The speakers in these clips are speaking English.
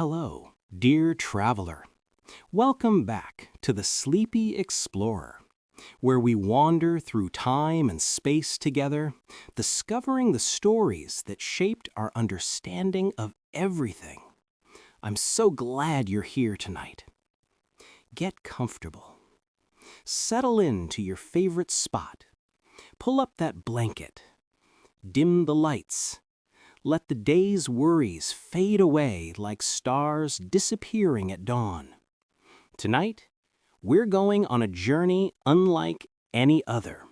Hello, dear traveler. Welcome back to the Sleepy Explorer, where we wander through time and space together, discovering the stories that shaped our understanding of everything. I'm so glad you're here tonight. Get comfortable. Settle into your favorite spot. Pull up that blanket. Dim the lights. Let the day's worries fade away like stars disappearing at dawn. Tonight, we're going on a journey unlike any other.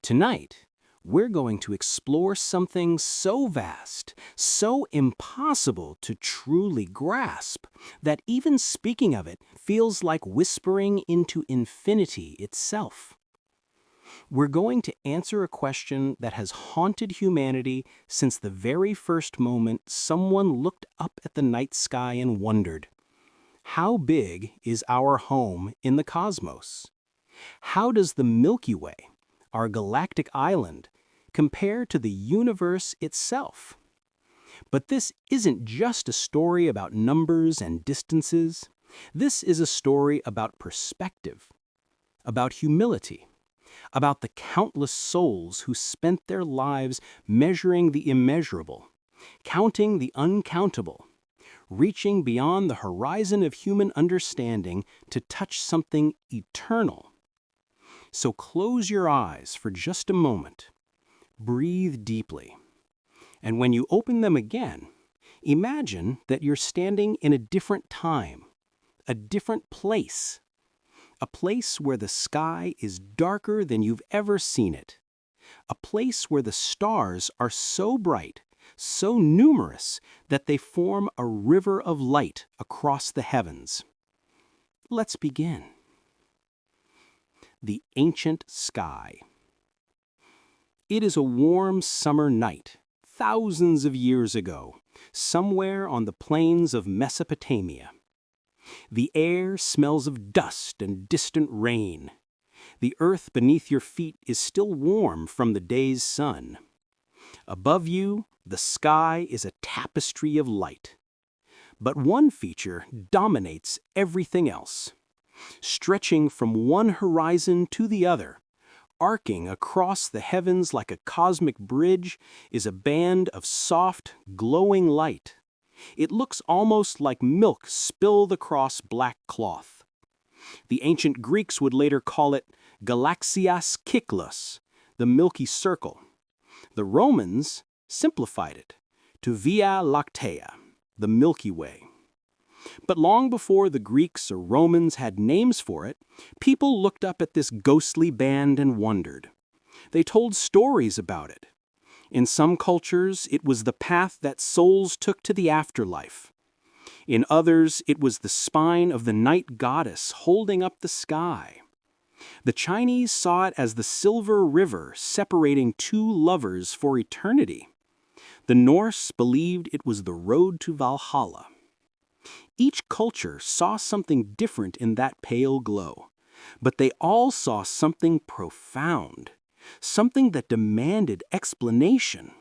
Tonight, we're going to explore something so vast, so impossible to truly grasp, that even speaking of it feels like whispering into infinity itself. We're going to answer a question that has haunted humanity since the very first moment someone looked up at the night sky and wondered, how big is our home in the cosmos? How does the Milky Way, our galactic island, compare to the universe itself? But this isn't just a story about numbers and distances. This is a story about perspective, about humility, about the countless souls who spent their lives measuring the immeasurable, counting the uncountable, reaching beyond the horizon of human understanding to touch something eternal. So close your eyes for just a moment, breathe deeply, and when you open them again, imagine that you're standing in a different time, a different place. A place where the sky is darker than you've ever seen it. A place where the stars are so bright, so numerous, that they form a river of light across the heavens. Let's begin. The ancient sky. It is a warm summer night, thousands of years ago, somewhere on the plains of Mesopotamia. The air smells of dust and distant rain. The earth beneath your feet is still warm from the day's sun. Above you, the sky is a tapestry of light. But one feature dominates everything else. Stretching from one horizon to the other, arcing across the heavens like a cosmic bridge, is a band of soft, glowing light. It looks almost like milk spilled across black cloth. The ancient Greeks would later call it Galaxias Kyklos, the Milky Circle. The Romans simplified it to Via Lactea, the Milky Way. But long before the Greeks or Romans had names for it, people looked up at this ghostly band and wondered. They told stories about it. In some cultures, it was the path that souls took to the afterlife. In others, it was the spine of the night goddess holding up the sky. The Chinese saw it as the silver river separating two lovers for eternity. The Norse believed it was the road to Valhalla. Each culture saw something different in that pale glow, but they all saw something profound. Something that demanded explanation.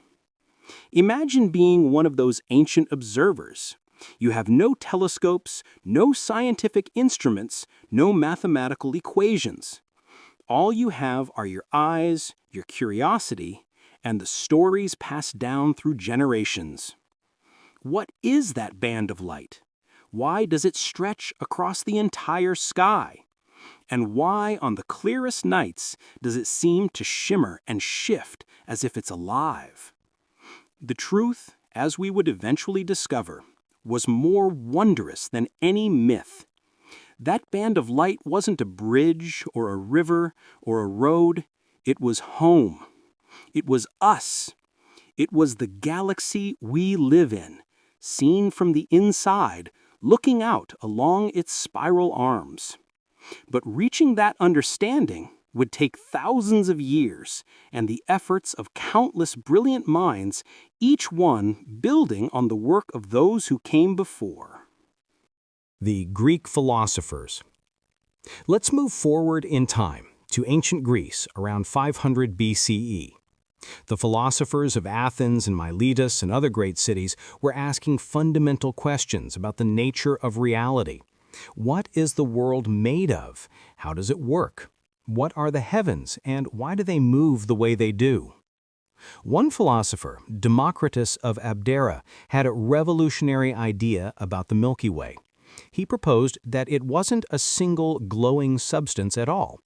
Imagine being one of those ancient observers. You have no telescopes, no scientific instruments, no mathematical equations. All you have are your eyes, your curiosity, and the stories passed down through generations. What is that band of light? Why does it stretch across the entire sky? And why, on the clearest nights, does it seem to shimmer and shift as if it's alive? The truth, as we would eventually discover, was more wondrous than any myth. That band of light wasn't a bridge or a river or a road. It was home. It was us. It was the galaxy we live in, seen from the inside, looking out along its spiral arms. But reaching that understanding would take thousands of years and the efforts of countless brilliant minds, each one building on the work of those who came before. The Greek philosophers. Let's move forward in time to ancient Greece around 500 BCE. The philosophers of Athens and Miletus and other great cities were asking fundamental questions about the nature of reality. What is the world made of? How does it work? What are the heavens, and why do they move the way they do? One philosopher, Democritus of Abdera, had a revolutionary idea about the Milky Way. He proposed that it wasn't a single glowing substance at all.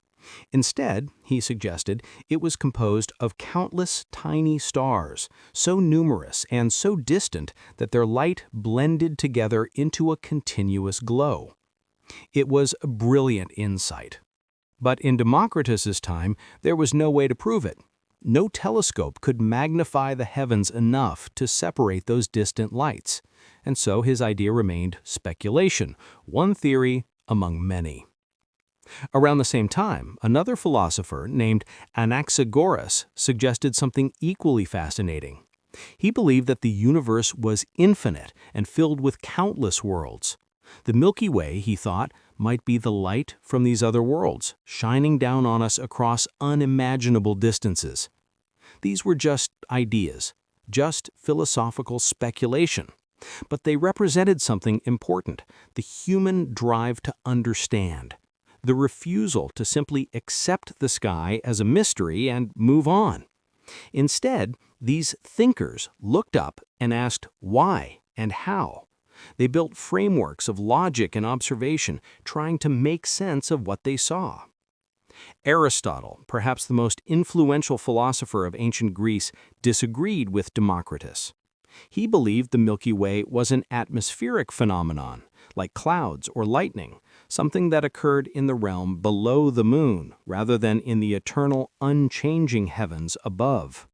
Instead, he suggested, it was composed of countless tiny stars, so numerous and so distant that their light blended together into a continuous glow. It was a brilliant insight. But in Democritus's time, there was no way to prove it. No telescope could magnify the heavens enough to separate those distant lights, and so his idea remained speculation, one theory among many. Around the same time, another philosopher named Anaxagoras suggested something equally fascinating. He believed that the universe was infinite and filled with countless worlds. The Milky Way, he thought, might be the light from these other worlds, shining down on us across unimaginable distances. These were just ideas, just philosophical speculation. But they represented something important, the human drive to understand, the refusal to simply accept the sky as a mystery and move on. Instead, these thinkers looked up and asked why and how. They built frameworks of logic and observation, trying to make sense of what they saw. Aristotle, perhaps the most influential philosopher of ancient Greece, disagreed with Democritus. He believed the Milky Way was an atmospheric phenomenon, like clouds or lightning, something that occurred in the realm below the moon rather than in the eternal, unchanging heavens above.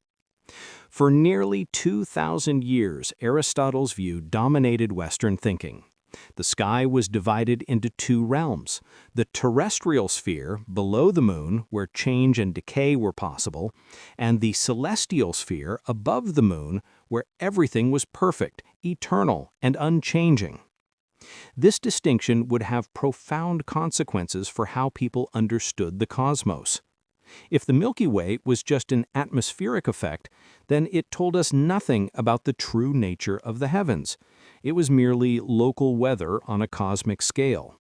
For nearly 2,000 years, Aristotle's view dominated Western thinking. The sky was divided into two realms, the terrestrial sphere below the moon, where change and decay were possible, and the celestial sphere above the moon, where everything was perfect, eternal, and unchanging. This distinction would have profound consequences for how people understood the cosmos. If the Milky Way was just an atmospheric effect, then it told us nothing about the true nature of the heavens. It was merely local weather on a cosmic scale.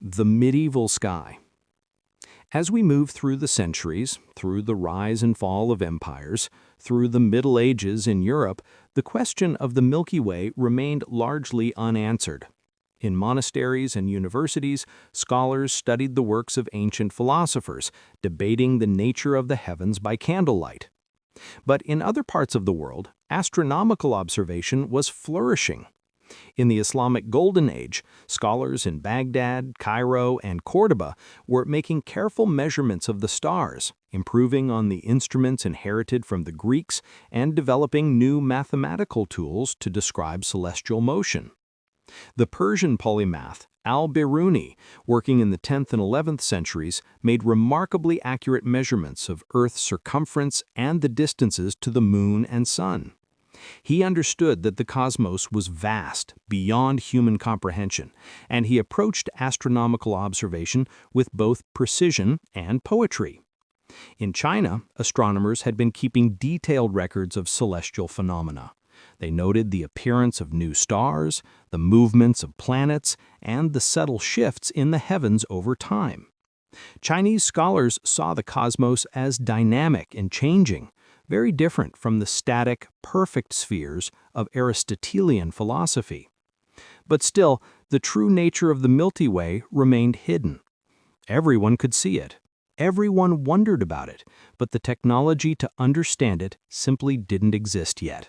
The medieval sky. As we move through the centuries, through the rise and fall of empires, through the Middle Ages in Europe, the question of the Milky Way remained largely unanswered. In monasteries and universities, scholars studied the works of ancient philosophers, debating the nature of the heavens by candlelight. But in other parts of the world, astronomical observation was flourishing. In the Islamic Golden Age, scholars in Baghdad, Cairo, and Cordoba were making careful measurements of the stars, improving on the instruments inherited from the Greeks, and developing new mathematical tools to describe celestial motion. The Persian polymath al-Biruni, working in the 10th and 11th centuries, made remarkably accurate measurements of Earth's circumference and the distances to the moon and sun. He understood that the cosmos was vast, beyond human comprehension, and he approached astronomical observation with both precision and poetry. In China, astronomers had been keeping detailed records of celestial phenomena. They noted the appearance of new stars, the movements of planets, and the subtle shifts in the heavens over time. Chinese scholars saw the cosmos as dynamic and changing, very different from the static, perfect spheres of Aristotelian philosophy. But still, the true nature of the Milky Way remained hidden. Everyone could see it. Everyone wondered about it, but the technology to understand it simply didn't exist yet.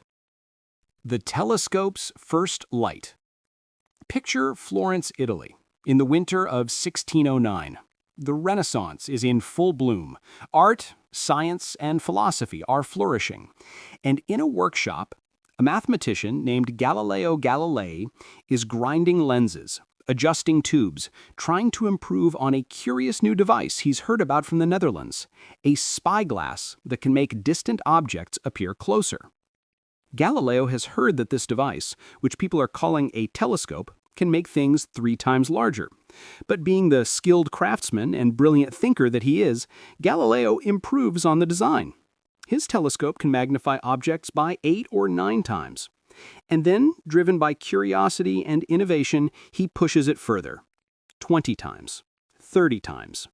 The telescope's first light. Picture Florence, Italy, in the winter of 1609. The Renaissance is in full bloom. Art, science, and philosophy are flourishing. And in a workshop, a mathematician named Galileo Galilei is grinding lenses, adjusting tubes, trying to improve on a curious new device he's heard about from the Netherlands, a spyglass that can make distant objects appear closer. Galileo has heard that this device, which people are calling a telescope, can make things 3 times larger. But being the skilled craftsman and brilliant thinker that he is, Galileo improves on the design. His telescope can magnify objects by 8 or 9 times. And then, driven by curiosity and innovation, he pushes it further. 20 times. 30 times.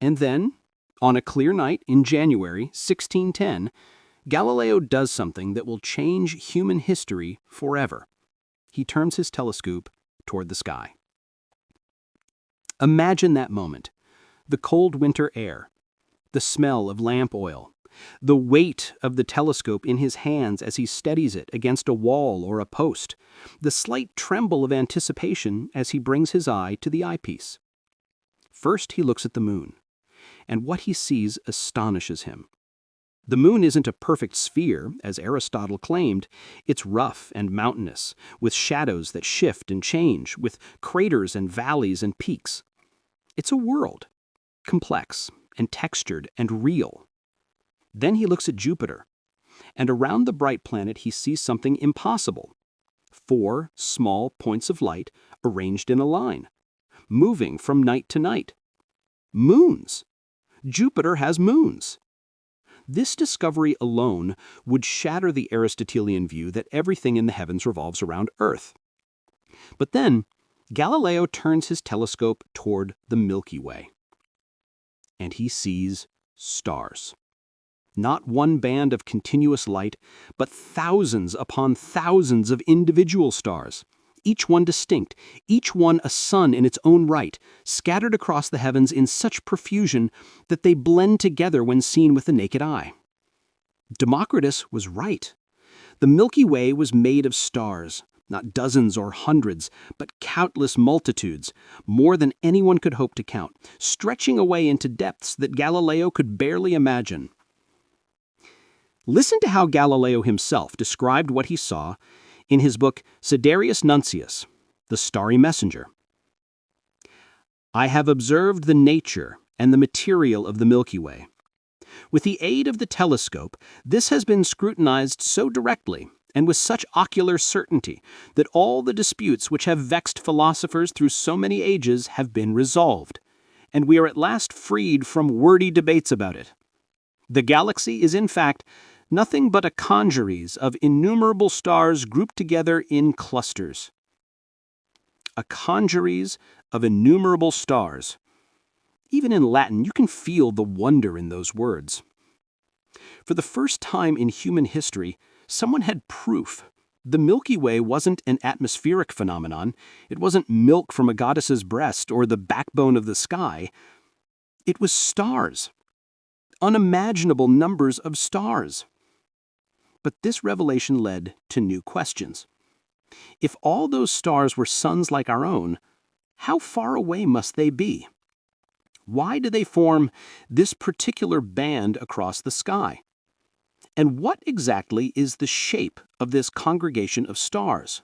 And then, on a clear night in January 1610, Galileo does something that will change human history forever. He turns his telescope toward the sky. Imagine that moment. The cold winter air, the smell of lamp oil, the weight of the telescope in his hands as he steadies it against a wall or a post, the slight tremble of anticipation as he brings his eye to the eyepiece. First, he looks at the moon, and what he sees astonishes him. The moon isn't a perfect sphere, as Aristotle claimed. It's rough and mountainous, with shadows that shift and change, with craters and valleys and peaks. It's a world, complex and textured and real. Then he looks at Jupiter, and around the bright planet he sees something impossible. 4 small points of light arranged in a line, moving from night to night. Moons! Jupiter has moons! This discovery alone would shatter the Aristotelian view that everything in the heavens revolves around Earth. But then, Galileo turns his telescope toward the Milky Way, and he sees stars. Not one band of continuous light, but thousands upon thousands of individual stars, each one distinct, each one a sun in its own right, scattered across the heavens in such profusion that they blend together when seen with the naked eye. Democritus was right. The Milky Way was made of stars, not dozens or hundreds, but countless multitudes, more than anyone could hope to count, stretching away into depths that Galileo could barely imagine. Listen to how Galileo himself described what he saw in his book Sidereus Nuncius, The Starry Messenger. I have observed the nature and the material of the Milky Way. With the aid of the telescope, this has been scrutinized so directly and with such ocular certainty that all the disputes which have vexed philosophers through so many ages have been resolved, and we are at last freed from wordy debates about it. The galaxy is in fact nothing but a congeries of innumerable stars grouped together in clusters. A congeries of innumerable stars. Even in Latin, you can feel the wonder in those words. For the first time in human history, someone had proof. The Milky Way wasn't an atmospheric phenomenon. It wasn't milk from a goddess's breast or the backbone of the sky. It was stars. Unimaginable numbers of stars. But this revelation led to new questions. If all those stars were suns like our own, how far away must they be? Why do they form this particular band across the sky? And what exactly is the shape of this congregation of stars?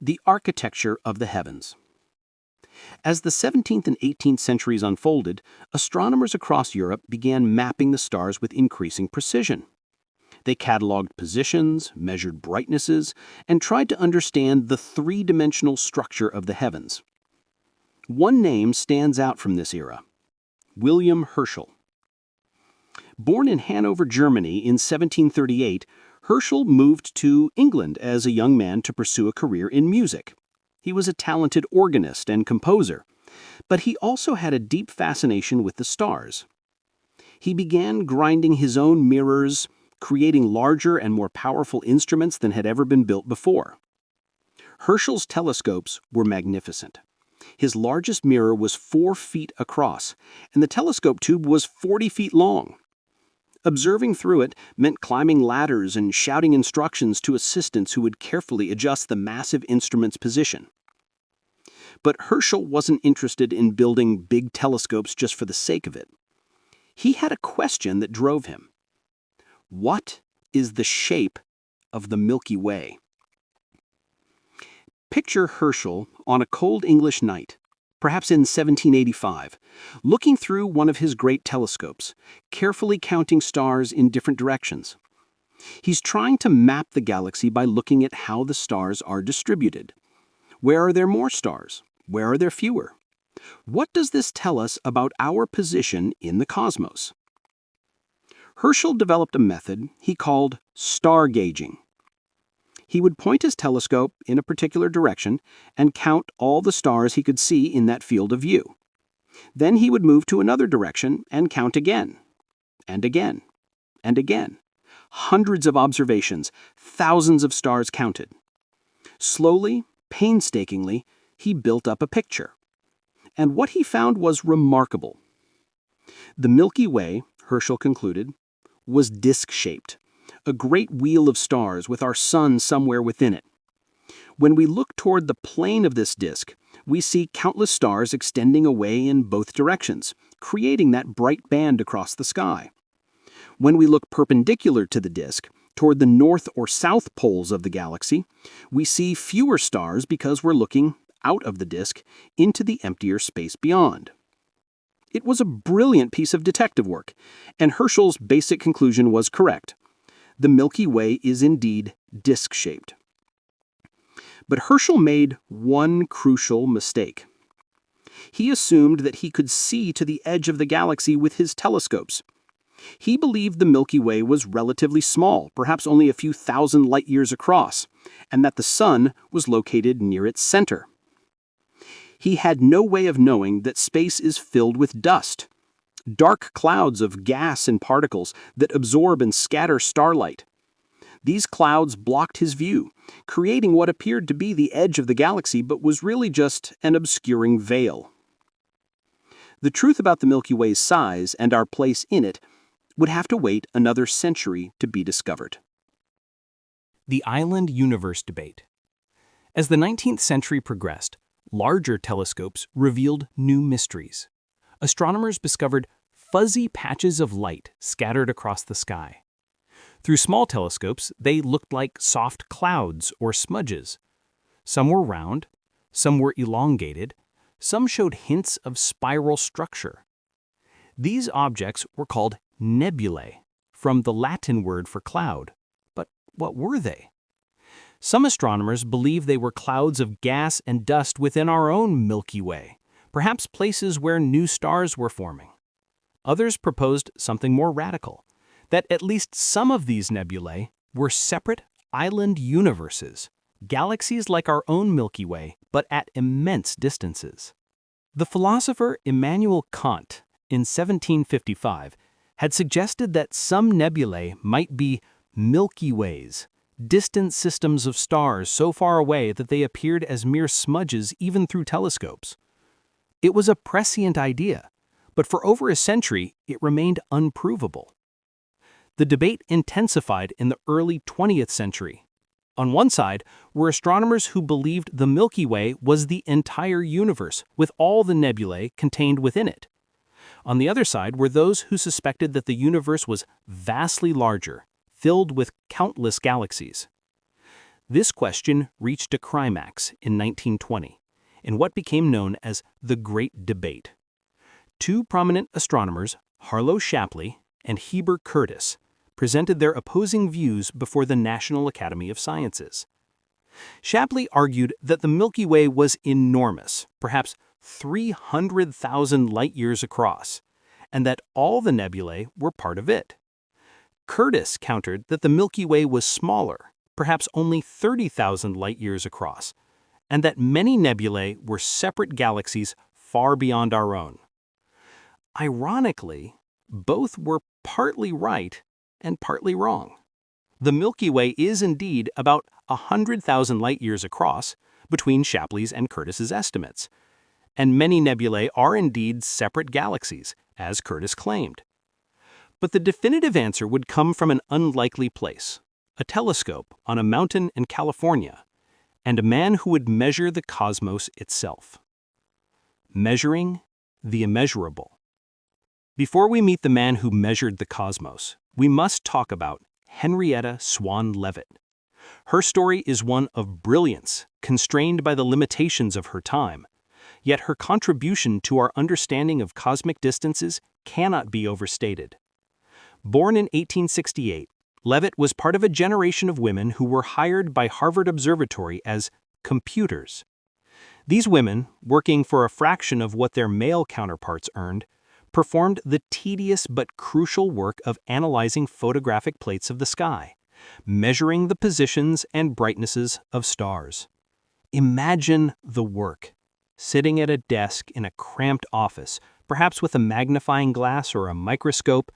The architecture of the heavens. As the 17th and 18th centuries unfolded, astronomers across Europe began mapping the stars with increasing precision. They cataloged positions, measured brightnesses, and tried to understand the three-dimensional structure of the heavens. One name stands out from this era: William Herschel. Born in Hanover, Germany in 1738, Herschel moved to England as a young man to pursue a career in music. He was a talented organist and composer, but he also had a deep fascination with the stars. He began grinding his own mirrors, creating larger and more powerful instruments than had ever been built before. Herschel's telescopes were magnificent. His largest mirror was 4 feet across, and the telescope tube was 40 feet long. Observing through it meant climbing ladders and shouting instructions to assistants who would carefully adjust the massive instrument's position. But Herschel wasn't interested in building big telescopes just for the sake of it. He had a question that drove him. What is the shape of the Milky Way? Picture Herschel on a cold English night, perhaps in 1785, looking through one of his great telescopes, carefully counting stars in different directions. He's trying to map the galaxy by looking at how the stars are distributed. Where are there more stars? Where are there fewer? What does this tell us about our position in the cosmos? Herschel developed a method he called star gauging. He would point his telescope in a particular direction and count all the stars he could see in that field of view. Then he would move to another direction and count again, and again, and again. Hundreds of observations, thousands of stars counted. Slowly, painstakingly, he built up a picture. And what he found was remarkable. The Milky Way, Herschel concluded, was disc-shaped, a great wheel of stars with our sun somewhere within it. When we look toward the plane of this disk, we see countless stars extending away in both directions, creating that bright band across the sky. When we look perpendicular to the disk, toward the north or south poles of the galaxy, we see fewer stars because we're looking out of the disk into the emptier space beyond. It was a brilliant piece of detective work, and Herschel's basic conclusion was correct. The Milky Way is indeed disc-shaped. But Herschel made one crucial mistake. He assumed that he could see to the edge of the galaxy with his telescopes. He believed the Milky Way was relatively small, perhaps only a few thousand light-years across, and that the Sun was located near its center. He had no way of knowing that space is filled with dust, dark clouds of gas and particles that absorb and scatter starlight. These clouds blocked his view, creating what appeared to be the edge of the galaxy but was really just an obscuring veil. The truth about the Milky Way's size and our place in it would have to wait another century to be discovered. The Island Universe Debate. As the 19th century progressed, larger telescopes revealed new mysteries. Astronomers discovered fuzzy patches of light scattered across the sky. Through small telescopes, they looked like soft clouds or smudges. Some were round, some were elongated, some showed hints of spiral structure. These objects were called nebulae, from the Latin word for cloud. But what were they? Some astronomers believe they were clouds of gas and dust within our own Milky Way, perhaps places where new stars were forming. Others proposed something more radical, that at least some of these nebulae were separate island universes, galaxies like our own Milky Way, but at immense distances. The philosopher Immanuel Kant, in 1755, had suggested that some nebulae might be Milky Ways, distant systems of stars so far away that they appeared as mere smudges even through telescopes. It was a prescient idea, but for over a century it remained unprovable. The debate intensified in the early 20th century. On one side were astronomers who believed the Milky Way was the entire universe, with all the nebulae contained within it. On the other side were those who suspected that the universe was vastly larger, filled with countless galaxies. This question reached a climax in 1920, in what became known as the Great Debate. Two prominent astronomers, Harlow Shapley and Heber Curtis, presented their opposing views before the National Academy of Sciences. Shapley argued that the Milky Way was enormous, perhaps 300,000 light-years across, and that all the nebulae were part of it. Curtis countered that the Milky Way was smaller, perhaps only 30,000 light-years across, and that many nebulae were separate galaxies far beyond our own. Ironically, both were partly right and partly wrong. The Milky Way is indeed about 100,000 light-years across, between Shapley's and Curtis's estimates, and many nebulae are indeed separate galaxies, as Curtis claimed. But the definitive answer would come from an unlikely place, a telescope on a mountain in California, and a man who would measure the cosmos itself. Measuring the immeasurable. Before we meet the man who measured the cosmos, we must talk about Henrietta Swan Leavitt. Her story is one of brilliance, constrained by the limitations of her time, yet her contribution to our understanding of cosmic distances cannot be overstated. Born in 1868, Leavitt was part of a generation of women who were hired by Harvard Observatory as computers. These women, working for a fraction of what their male counterparts earned, performed the tedious but crucial work of analyzing photographic plates of the sky, measuring the positions and brightnesses of stars. Imagine the work. Sitting at a desk in a cramped office, perhaps with a magnifying glass or a microscope,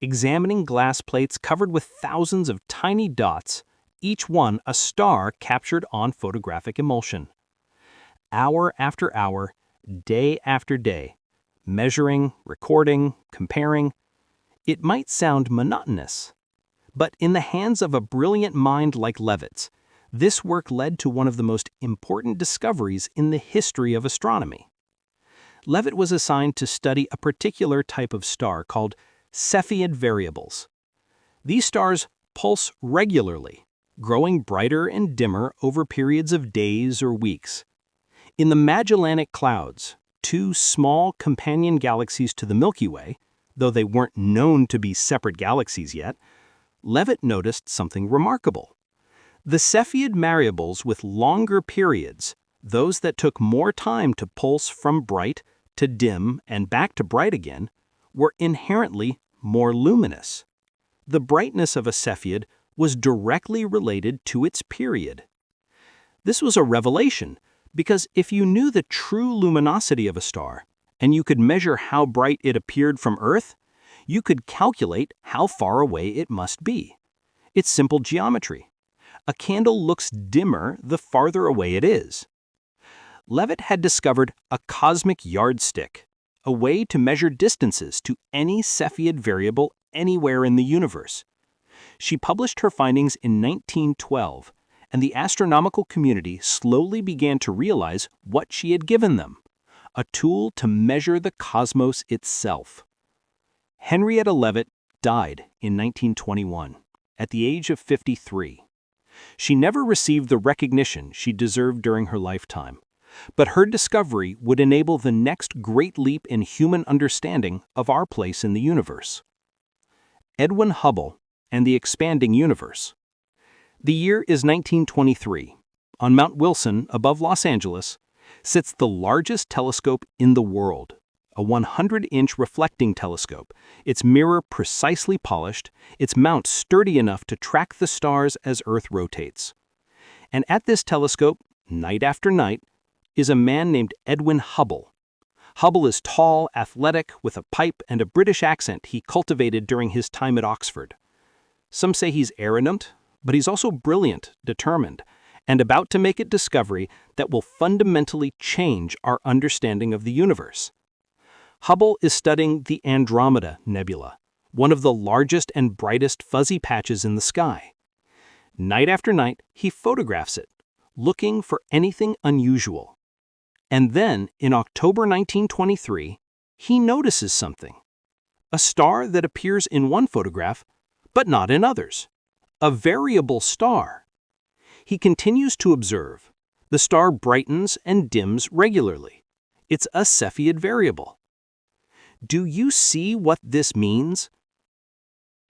examining glass plates covered with thousands of tiny dots, each one a star captured on photographic emulsion. Hour after hour, day after day, measuring, recording, comparing. It might sound monotonous, but in the hands of a brilliant mind like Leavitt's, this work led to one of the most important discoveries in the history of astronomy. Leavitt was assigned to study a particular type of star called Cepheid variables. These stars pulse regularly, growing brighter and dimmer over periods of days or weeks. In the Magellanic Clouds, two small companion galaxies to the Milky Way, though they weren't known to be separate galaxies yet, Leavitt noticed something remarkable. The Cepheid variables with longer periods, those that took more time to pulse from bright to dim and back to bright again, were inherently more luminous. The brightness of a Cepheid was directly related to its period. This was a revelation, because if you knew the true luminosity of a star, and you could measure how bright it appeared from Earth, you could calculate how far away it must be. It's simple geometry. A candle looks dimmer the farther away it is. Leavitt had discovered a cosmic yardstick, a way to measure distances to any Cepheid variable anywhere in the universe. She published her findings in 1912, and the astronomical community slowly began to realize what she had given them, a tool to measure the cosmos itself. Henrietta Leavitt died in 1921, at the age of 53. She never received the recognition she deserved during her lifetime, but her discovery would enable the next great leap in human understanding of our place in the universe. Edwin Hubble and the Expanding Universe. The year is 1923. On Mount Wilson, above Los Angeles, sits the largest telescope in the world, a 100-inch reflecting telescope, its mirror precisely polished, its mount sturdy enough to track the stars as Earth rotates. And at this telescope, night after night, is a man named Edwin Hubble. Hubble is tall, athletic, with a pipe and a British accent he cultivated during his time at Oxford. Some say he's arrogant, but he's also brilliant, determined, and about to make a discovery that will fundamentally change our understanding of the universe. Hubble is studying the Andromeda Nebula, one of the largest and brightest fuzzy patches in the sky. Night after night, he photographs it, looking for anything unusual. And then, in October 1923, he notices something. A star that appears in one photograph, but not in others. A variable star. He continues to observe. The star brightens and dims regularly. It's a Cepheid variable. Do you see what this means?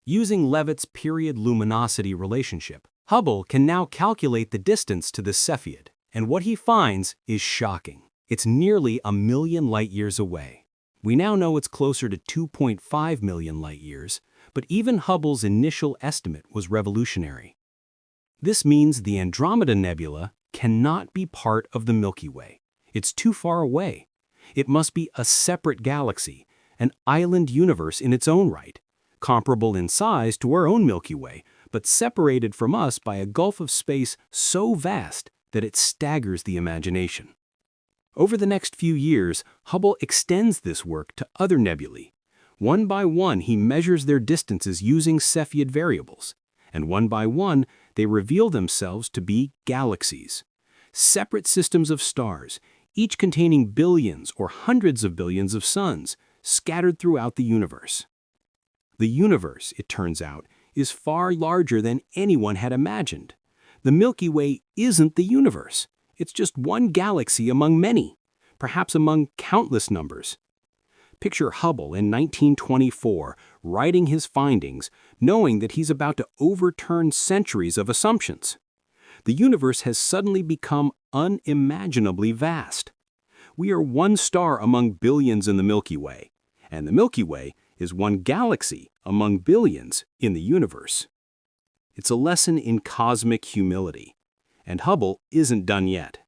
Using Leavitt's period luminosity relationship, Hubble can now calculate the distance to the Cepheid, and what he finds is shocking. It's nearly 1 million light-years away. We now know it's closer to 2.5 million light-years, but even Hubble's initial estimate was revolutionary. This means the Andromeda Nebula cannot be part of the Milky Way. It's too far away. It must be a separate galaxy, an island universe in its own right, comparable in size to our own Milky Way, but separated from us by a gulf of space so vast that it staggers the imagination. Over the next few years, Hubble extends this work to other nebulae. One by one, he measures their distances using Cepheid variables, and one by one, they reveal themselves to be galaxies, separate systems of stars, each containing billions or hundreds of billions of suns, scattered throughout the universe. The universe, it turns out, is far larger than anyone had imagined. The Milky Way isn't the universe. It's just one galaxy among many, perhaps among countless numbers. Picture Hubble in 1924 writing his findings, knowing that he's about to overturn centuries of assumptions. The universe has suddenly become unimaginably vast. We are one star among billions in the Milky Way, and the Milky Way is one galaxy among billions in the universe. It's a lesson in cosmic humility, and Hubble isn't done yet.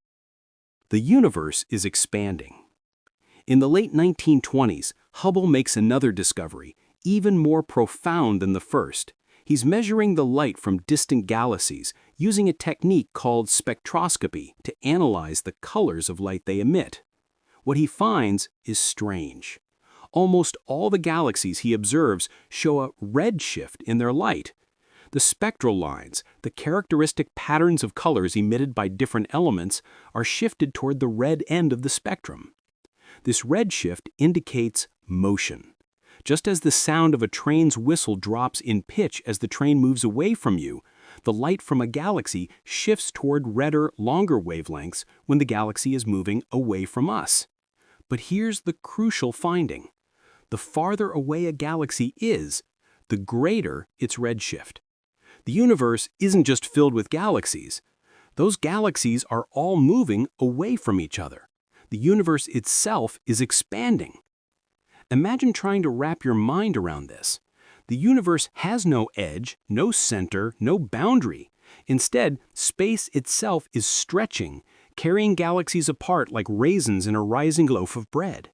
The universe is expanding. In the late 1920s, Hubble makes another discovery, even more profound than the first. He's measuring the light from distant galaxies using a technique called spectroscopy to analyze the colors of light they emit. What he finds is strange. Almost all the galaxies he observes show a red shift in their light. The spectral lines, the characteristic patterns of colors emitted by different elements, are shifted toward the red end of the spectrum. This red shift indicates motion. Just as the sound of a train's whistle drops in pitch as the train moves away from you, the light from a galaxy shifts toward redder, longer wavelengths when the galaxy is moving away from us. But here's the crucial finding. The farther away a galaxy is, the greater its redshift. The universe isn't just filled with galaxies. Those galaxies are all moving away from each other. The universe itself is expanding. Imagine trying to wrap your mind around this. The universe has no edge, no center, no boundary. Instead, space itself is stretching, carrying galaxies apart like raisins in a rising loaf of bread.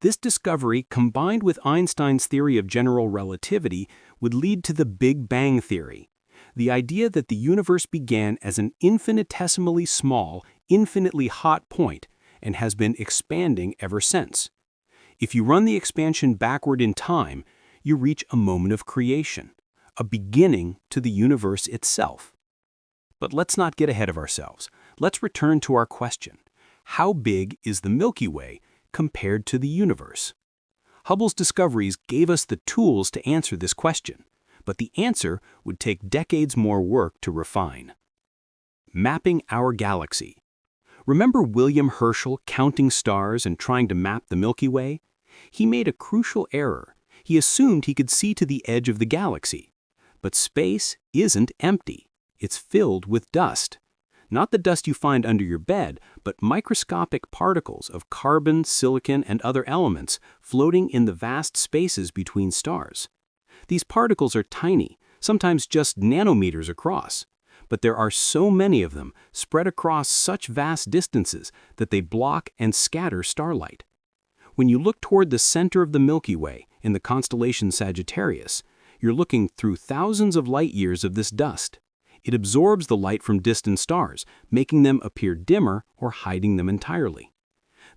This discovery, combined with Einstein's theory of general relativity, would lead to the Big Bang theory, the idea that the universe began as an infinitesimally small, infinitely hot point and has been expanding ever since. If you run the expansion backward in time, you reach a moment of creation, a beginning to the universe itself. But let's not get ahead of ourselves. Let's return to our question. How big is the Milky Way compared to the universe? Hubble's discoveries gave us the tools to answer this question, but the answer would take decades more work to refine. Mapping our galaxy. Remember William Herschel counting stars and trying to map the Milky Way? He made a crucial error. He assumed he could see to the edge of the galaxy. But space isn't empty. It's filled with dust. Not the dust you find under your bed, but microscopic particles of carbon, silicon, and other elements floating in the vast spaces between stars. These particles are tiny, sometimes just nanometers across. But there are so many of them spread across such vast distances that they block and scatter starlight. When you look toward the center of the Milky Way in the constellation Sagittarius, you're looking through thousands of light years of this dust. It absorbs the light from distant stars, making them appear dimmer or hiding them entirely.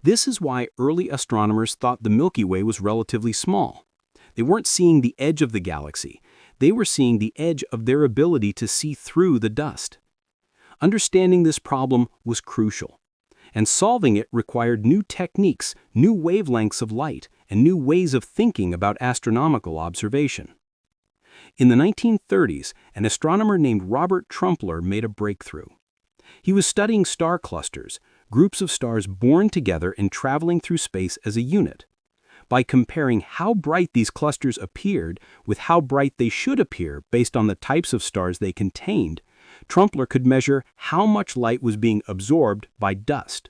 This is why early astronomers thought the Milky Way was relatively small. They weren't seeing the edge of the galaxy. They were seeing the edge of their ability to see through the dust. Understanding this problem was crucial, and solving it required new techniques, new wavelengths of light, and new ways of thinking about astronomical observation. In the 1930s, an astronomer named Robert Trumpler made a breakthrough. He was studying star clusters, groups of stars born together and traveling through space as a unit. By comparing how bright these clusters appeared with how bright they should appear based on the types of stars they contained, Trumpler could measure how much light was being absorbed by dust.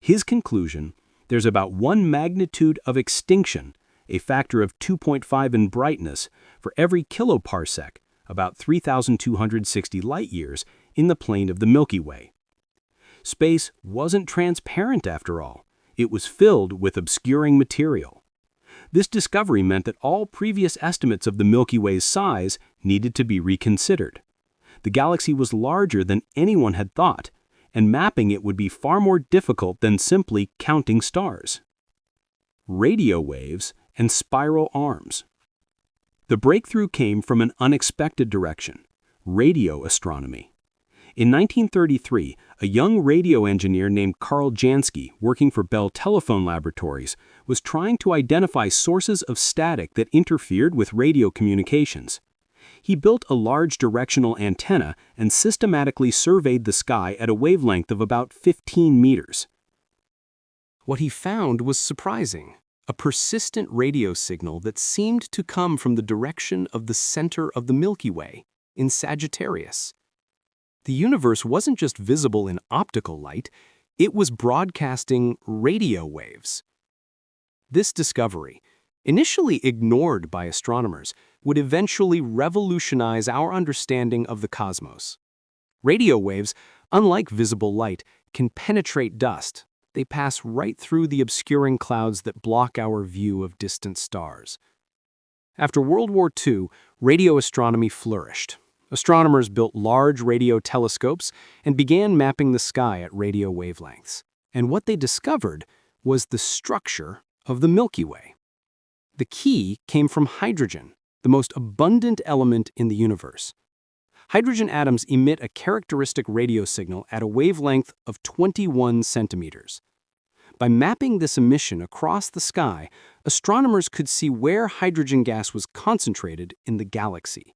His conclusion: there's about 1 magnitude of extinction, a factor of 2.5 in brightness, for every kiloparsec, about 3,260 light-years, in the plane of the Milky Way. Space wasn't transparent after all. It was filled with obscuring material. This discovery meant that all previous estimates of the Milky Way's size needed to be reconsidered. The galaxy was larger than anyone had thought, and mapping it would be far more difficult than simply counting stars. Radio waves and spiral arms. The breakthrough came from an unexpected direction: radio astronomy. In 1933, a young radio engineer named Karl Jansky, working for Bell Telephone Laboratories, was trying to identify sources of static that interfered with radio communications. He built a large directional antenna and systematically surveyed the sky at a wavelength of about 15 meters. What he found was surprising: a persistent radio signal that seemed to come from the direction of the center of the Milky Way, in Sagittarius. The universe wasn't just visible in optical light, it was broadcasting radio waves. This discovery, initially ignored by astronomers, would eventually revolutionize our understanding of the cosmos. Radio waves, unlike visible light, can penetrate dust. They pass right through the obscuring clouds that block our view of distant stars. After World War II, radio astronomy flourished. Astronomers built large radio telescopes and began mapping the sky at radio wavelengths. And what they discovered was the structure of the Milky Way. The key came from hydrogen, the most abundant element in the universe. Hydrogen atoms emit a characteristic radio signal at a wavelength of 21 centimeters. By mapping this emission across the sky, astronomers could see where hydrogen gas was concentrated in the galaxy.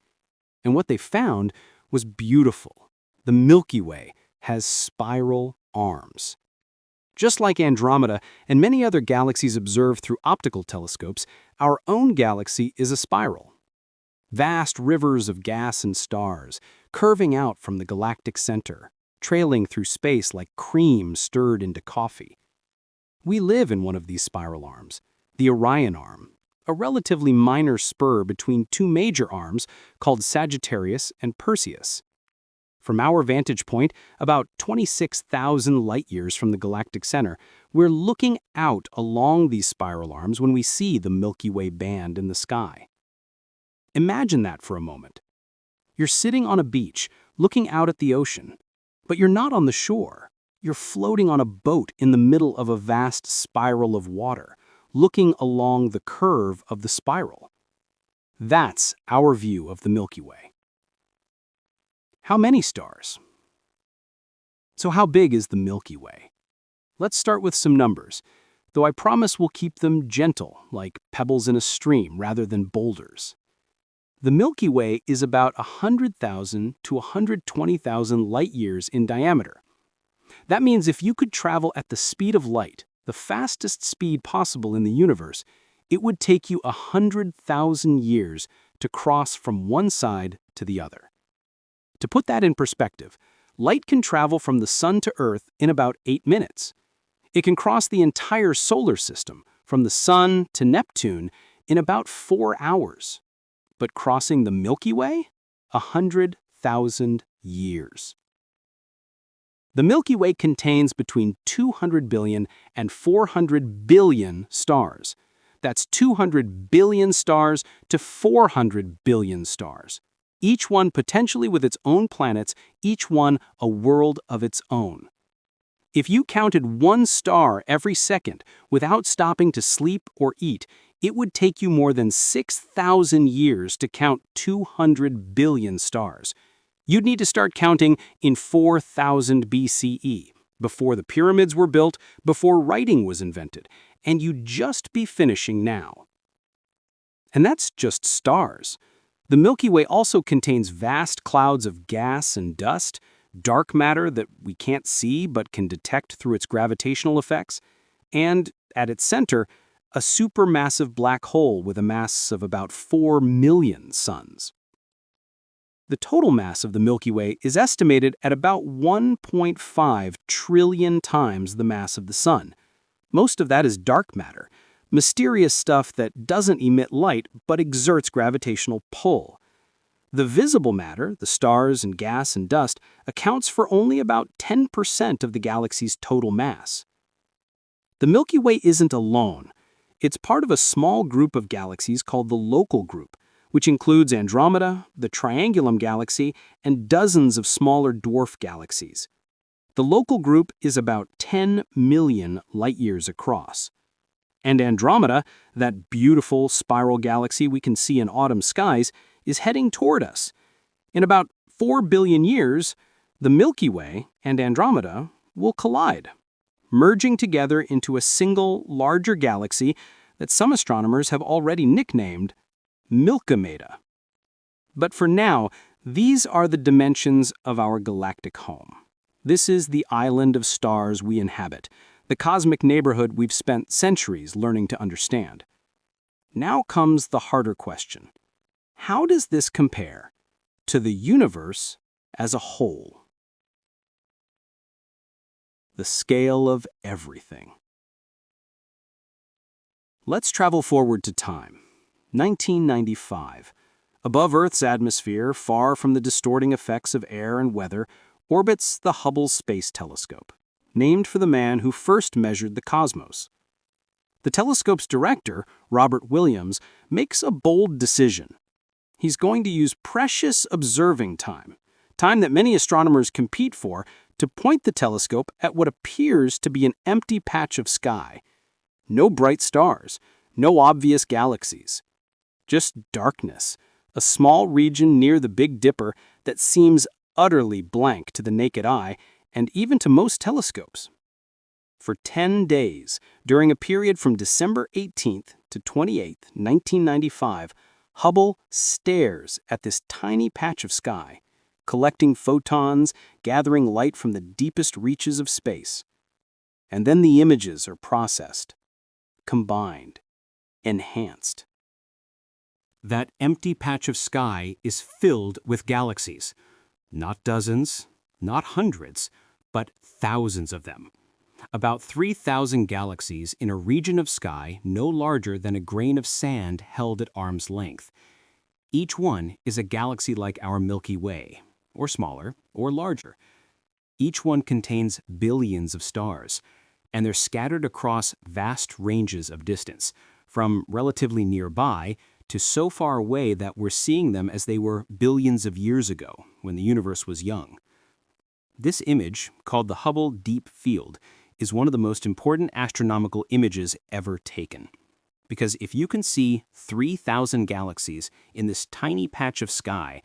And what they found was beautiful. The Milky Way has spiral arms. Just like Andromeda and many other galaxies observed through optical telescopes, our own galaxy is a spiral. Vast rivers of gas and stars, curving out from the galactic center, trailing through space like cream stirred into coffee. We live in one of these spiral arms, the Orion Arm, a relatively minor spur between two major arms called Sagittarius and Perseus. From our vantage point, about 26,000 light-years from the galactic center, we're looking out along these spiral arms when we see the Milky Way band in the sky. Imagine that for a moment. You're sitting on a beach, looking out at the ocean, but you're not on the shore. You're floating on a boat in the middle of a vast spiral of water, looking along the curve of the spiral. That's our view of the Milky Way. How many stars? So how big is the Milky Way? Let's start with some numbers, though I promise we'll keep them gentle, like pebbles in a stream rather than boulders. The Milky Way is about 100,000 to 120,000 light-years in diameter. That means if you could travel at the speed of light, the fastest speed possible in the universe, it would take you 100,000 years to cross from one side to the other. To put that in perspective, light can travel from the sun to Earth in about 8 minutes. It can cross the entire solar system, from the sun to Neptune, in about 4 hours. But crossing the Milky Way? 100,000 years. The Milky Way contains between 200 billion and 400 billion stars. That's 200 billion stars to 400 billion stars. Each one potentially with its own planets, each one a world of its own. If you counted one star every second without stopping to sleep or eat, it would take you more than 6,000 years to count 200 billion stars. You'd need to start counting in 4000 BCE, before the pyramids were built, before writing was invented, and you'd just be finishing now. And that's just stars. The Milky Way also contains vast clouds of gas and dust, dark matter that we can't see but can detect through its gravitational effects, and, at its center, a supermassive black hole with a mass of about 4 million suns. The total mass of the Milky Way is estimated at about 1.5 trillion times the mass of the Sun. Most of that is dark matter, mysterious stuff that doesn't emit light but exerts gravitational pull. The visible matter, the stars and gas and dust, accounts for only about 10% of the galaxy's total mass. The Milky Way isn't alone. It's part of a small group of galaxies called the Local Group, which includes Andromeda, the Triangulum Galaxy, and dozens of smaller dwarf galaxies. The Local Group is about 10 million light-years across. And Andromeda, that beautiful spiral galaxy we can see in autumn skies, is heading toward us. In about 4 billion years, the Milky Way and Andromeda will collide, merging together into a single, larger galaxy that some astronomers have already nicknamed Milkomeda. But for now, these are the dimensions of our galactic home. This is the island of stars we inhabit, the cosmic neighborhood we've spent centuries learning to understand. Now comes the harder question. How does this compare to the universe as a whole? The scale of everything. Let's travel forward to time. 1995. Above Earth's atmosphere, far from the distorting effects of air and weather, orbits the Hubble Space Telescope, named for the man who first measured the cosmos. The telescope's director, Robert Williams, makes a bold decision. He's going to use precious observing time that many astronomers compete for, to point the telescope at what appears to be an empty patch of sky. No bright stars, no obvious galaxies. Just darkness, a small region near the Big Dipper that seems utterly blank to the naked eye and even to most telescopes. For 10 days, during a period from December 18th to 28th, 1995, Hubble stares at this tiny patch of sky, collecting photons, gathering light from the deepest reaches of space. And then the images are processed, combined, enhanced. That empty patch of sky is filled with galaxies. Not dozens, not hundreds, but thousands of them. About 3,000 galaxies in a region of sky no larger than a grain of sand held at arm's length. Each one is a galaxy like our Milky Way, or smaller, or larger. Each one contains billions of stars, and they're scattered across vast ranges of distance, from relatively nearby to so far away that we're seeing them as they were billions of years ago, when the universe was young. This image, called the Hubble Deep Field, is one of the most important astronomical images ever taken. Because if you can see 3,000 galaxies in this tiny patch of sky,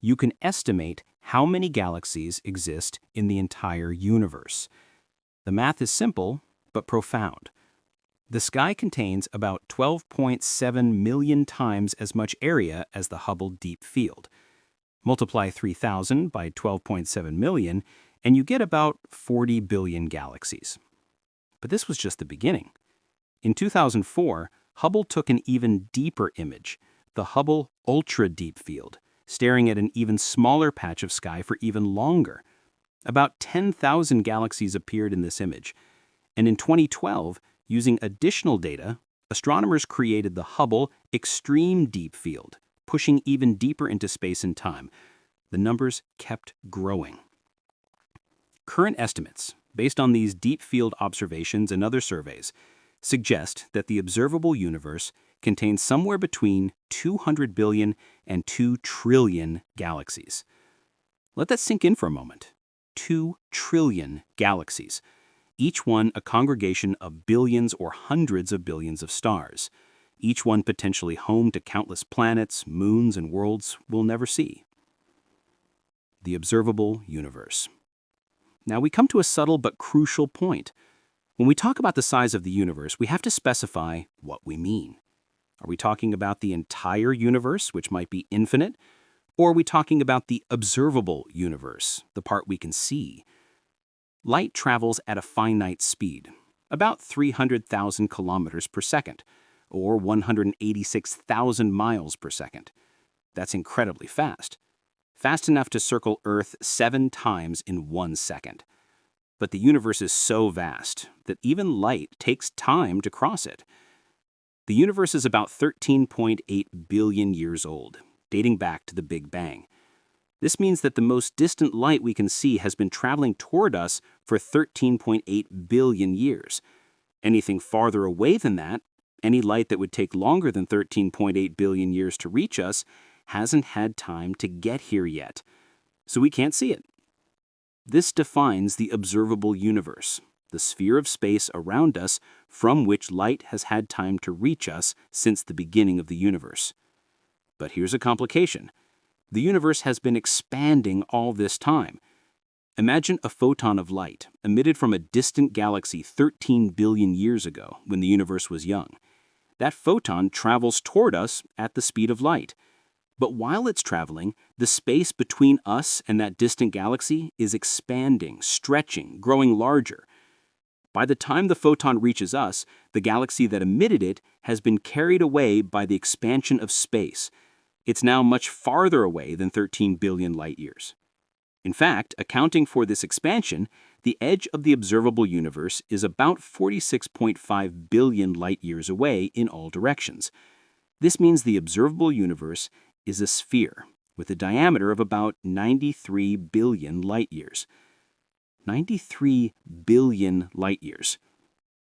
you can estimate how many galaxies exist in the entire universe. The math is simple, but profound. The sky contains about 12.7 million times as much area as the Hubble Deep Field. Multiply 3,000 by 12.7 million, and you get about 40 billion galaxies. But this was just the beginning. In 2004, Hubble took an even deeper image, the Hubble Ultra Deep Field, staring at an even smaller patch of sky for even longer. About 10,000 galaxies appeared in this image. And in 2012, using additional data, astronomers created the Hubble Extreme Deep Field, pushing even deeper into space and time. The numbers kept growing. Current estimates, based on these deep field observations and other surveys, suggest that the observable universe contains somewhere between 200 billion and 2 trillion galaxies. Let that sink in for a moment. 2 trillion galaxies, each one a congregation of billions or hundreds of billions of stars, each one potentially home to countless planets, moons, and worlds we'll never see. The observable universe. Now we come to a subtle but crucial point. When we talk about the size of the universe, we have to specify what we mean. Are we talking about the entire universe, which might be infinite? Or are we talking about the observable universe, the part we can see? Light travels at a finite speed, about 300,000 kilometers per second, or 186,000 miles per second. That's incredibly fast. Fast enough to circle Earth 7 times in 1 second. But the universe is so vast that even light takes time to cross it. The universe is about 13.8 billion years old, dating back to the Big Bang. This means that the most distant light we can see has been traveling toward us for 13.8 billion years. Anything farther away than that, any light that would take longer than 13.8 billion years to reach us, hasn't had time to get here yet, so we can't see it. This defines the observable universe, the sphere of space around us from which light has had time to reach us since the beginning of the universe. But here's a complication. The universe has been expanding all this time. Imagine a photon of light emitted from a distant galaxy 13 billion years ago when the universe was young. That photon travels toward us at the speed of light. But while it's traveling, the space between us and that distant galaxy is expanding, stretching, growing larger. By the time the photon reaches us, the galaxy that emitted it has been carried away by the expansion of space. It's now much farther away than 13 billion light years. In fact, accounting for this expansion, The edge of the observable universe is about 46.5 billion light-years away in all directions. This means the observable universe is a sphere with a diameter of about 93 billion light-years. 93 billion light-years.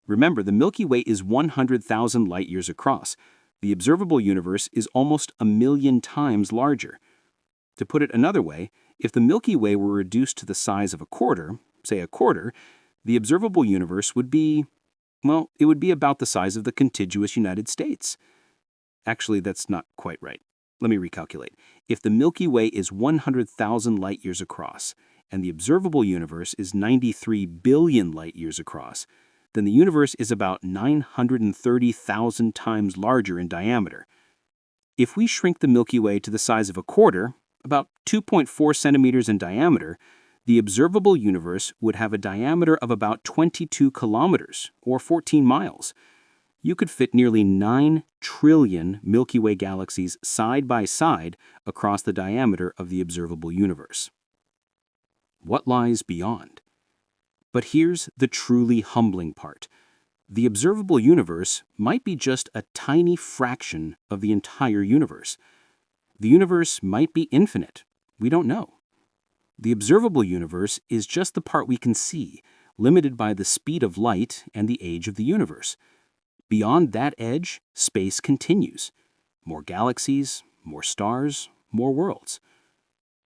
Remember, the Milky Way is 100,000 light-years across. The observable universe is almost 1,000,000 times larger. To put it another way, if the Milky Way were reduced to the size of a quarter, say a quarter, the observable universe would be, well, it would be about the size of the contiguous United States. Actually, that's not quite right. Let me recalculate. If the Milky Way is 100,000 light-years across, and the observable universe is 93 billion light-years across, then the universe is about 930,000 times larger in diameter. If we shrink the Milky Way to the size of a quarter, about 2.4 centimeters in diameter, the observable universe would have a diameter of about 22 kilometers, or 14 miles. You could fit nearly 9 trillion Milky Way galaxies side by side across the diameter of the observable universe. What lies beyond? But here's the truly humbling part. The observable universe might be just a tiny fraction of the entire universe. The universe might be infinite. We don't know. The observable universe is just the part we can see, limited by the speed of light and the age of the universe. Beyond that edge, space continues. More galaxies, more stars, more worlds.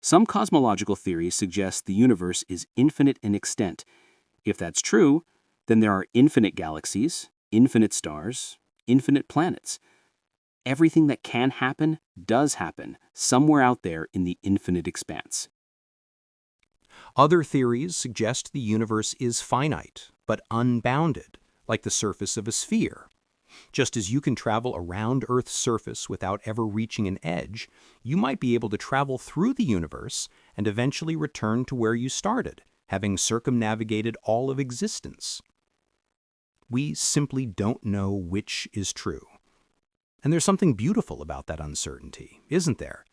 Some cosmological theories suggest the universe is infinite in extent. If that's true, then there are infinite galaxies, infinite stars, infinite planets. Everything that can happen does happen somewhere out there in the infinite expanse. Other theories suggest the universe is finite, but unbounded, like the surface of a sphere. Just as you can travel around Earth's surface without ever reaching an edge, you might be able to travel through the universe and eventually return to where you started, having circumnavigated all of existence. We simply don't know which is true. And there's something beautiful about that uncertainty, isn't there?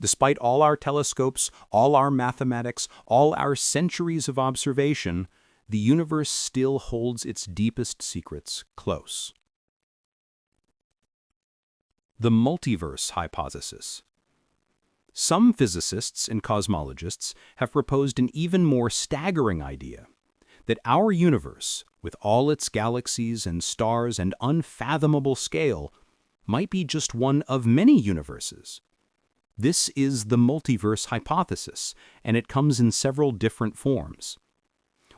Despite all our telescopes, all our mathematics, all our centuries of observation, the universe still holds its deepest secrets close. The multiverse hypothesis. Some physicists and cosmologists have proposed an even more staggering idea, that our universe, with all its galaxies and stars and unfathomable scale, might be just one of many universes. This is the multiverse hypothesis, and it comes in several different forms.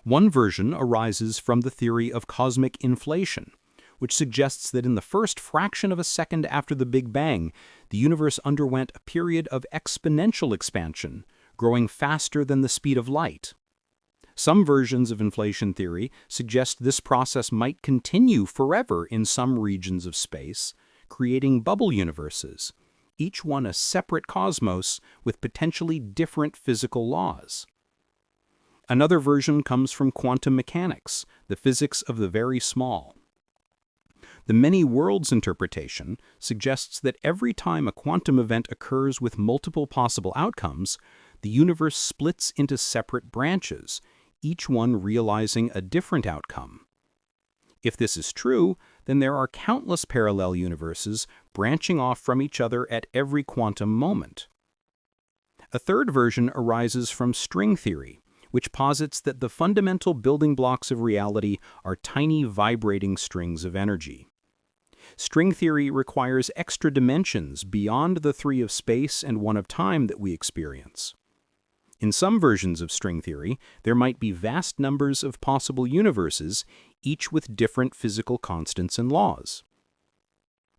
One version arises from the theory of cosmic inflation, which suggests that in the first fraction of a second after the Big Bang, the universe underwent a period of exponential expansion, growing faster than the speed of light. Some versions of inflation theory suggest this process might continue forever in some regions of space, creating bubble universes, each one a separate cosmos with potentially different physical laws. Another version comes from quantum mechanics, the physics of the very small. The many worlds interpretation suggests that every time a quantum event occurs with multiple possible outcomes, the universe splits into separate branches, each one realizing a different outcome. If this is true, then there are countless parallel universes branching off from each other at every quantum moment. A third version arises from string theory, which posits that the fundamental building blocks of reality are tiny vibrating strings of energy. String theory requires extra dimensions beyond the three of space and one of time that we experience. In some versions of string theory, there might be vast numbers of possible universes, each with different physical constants and laws.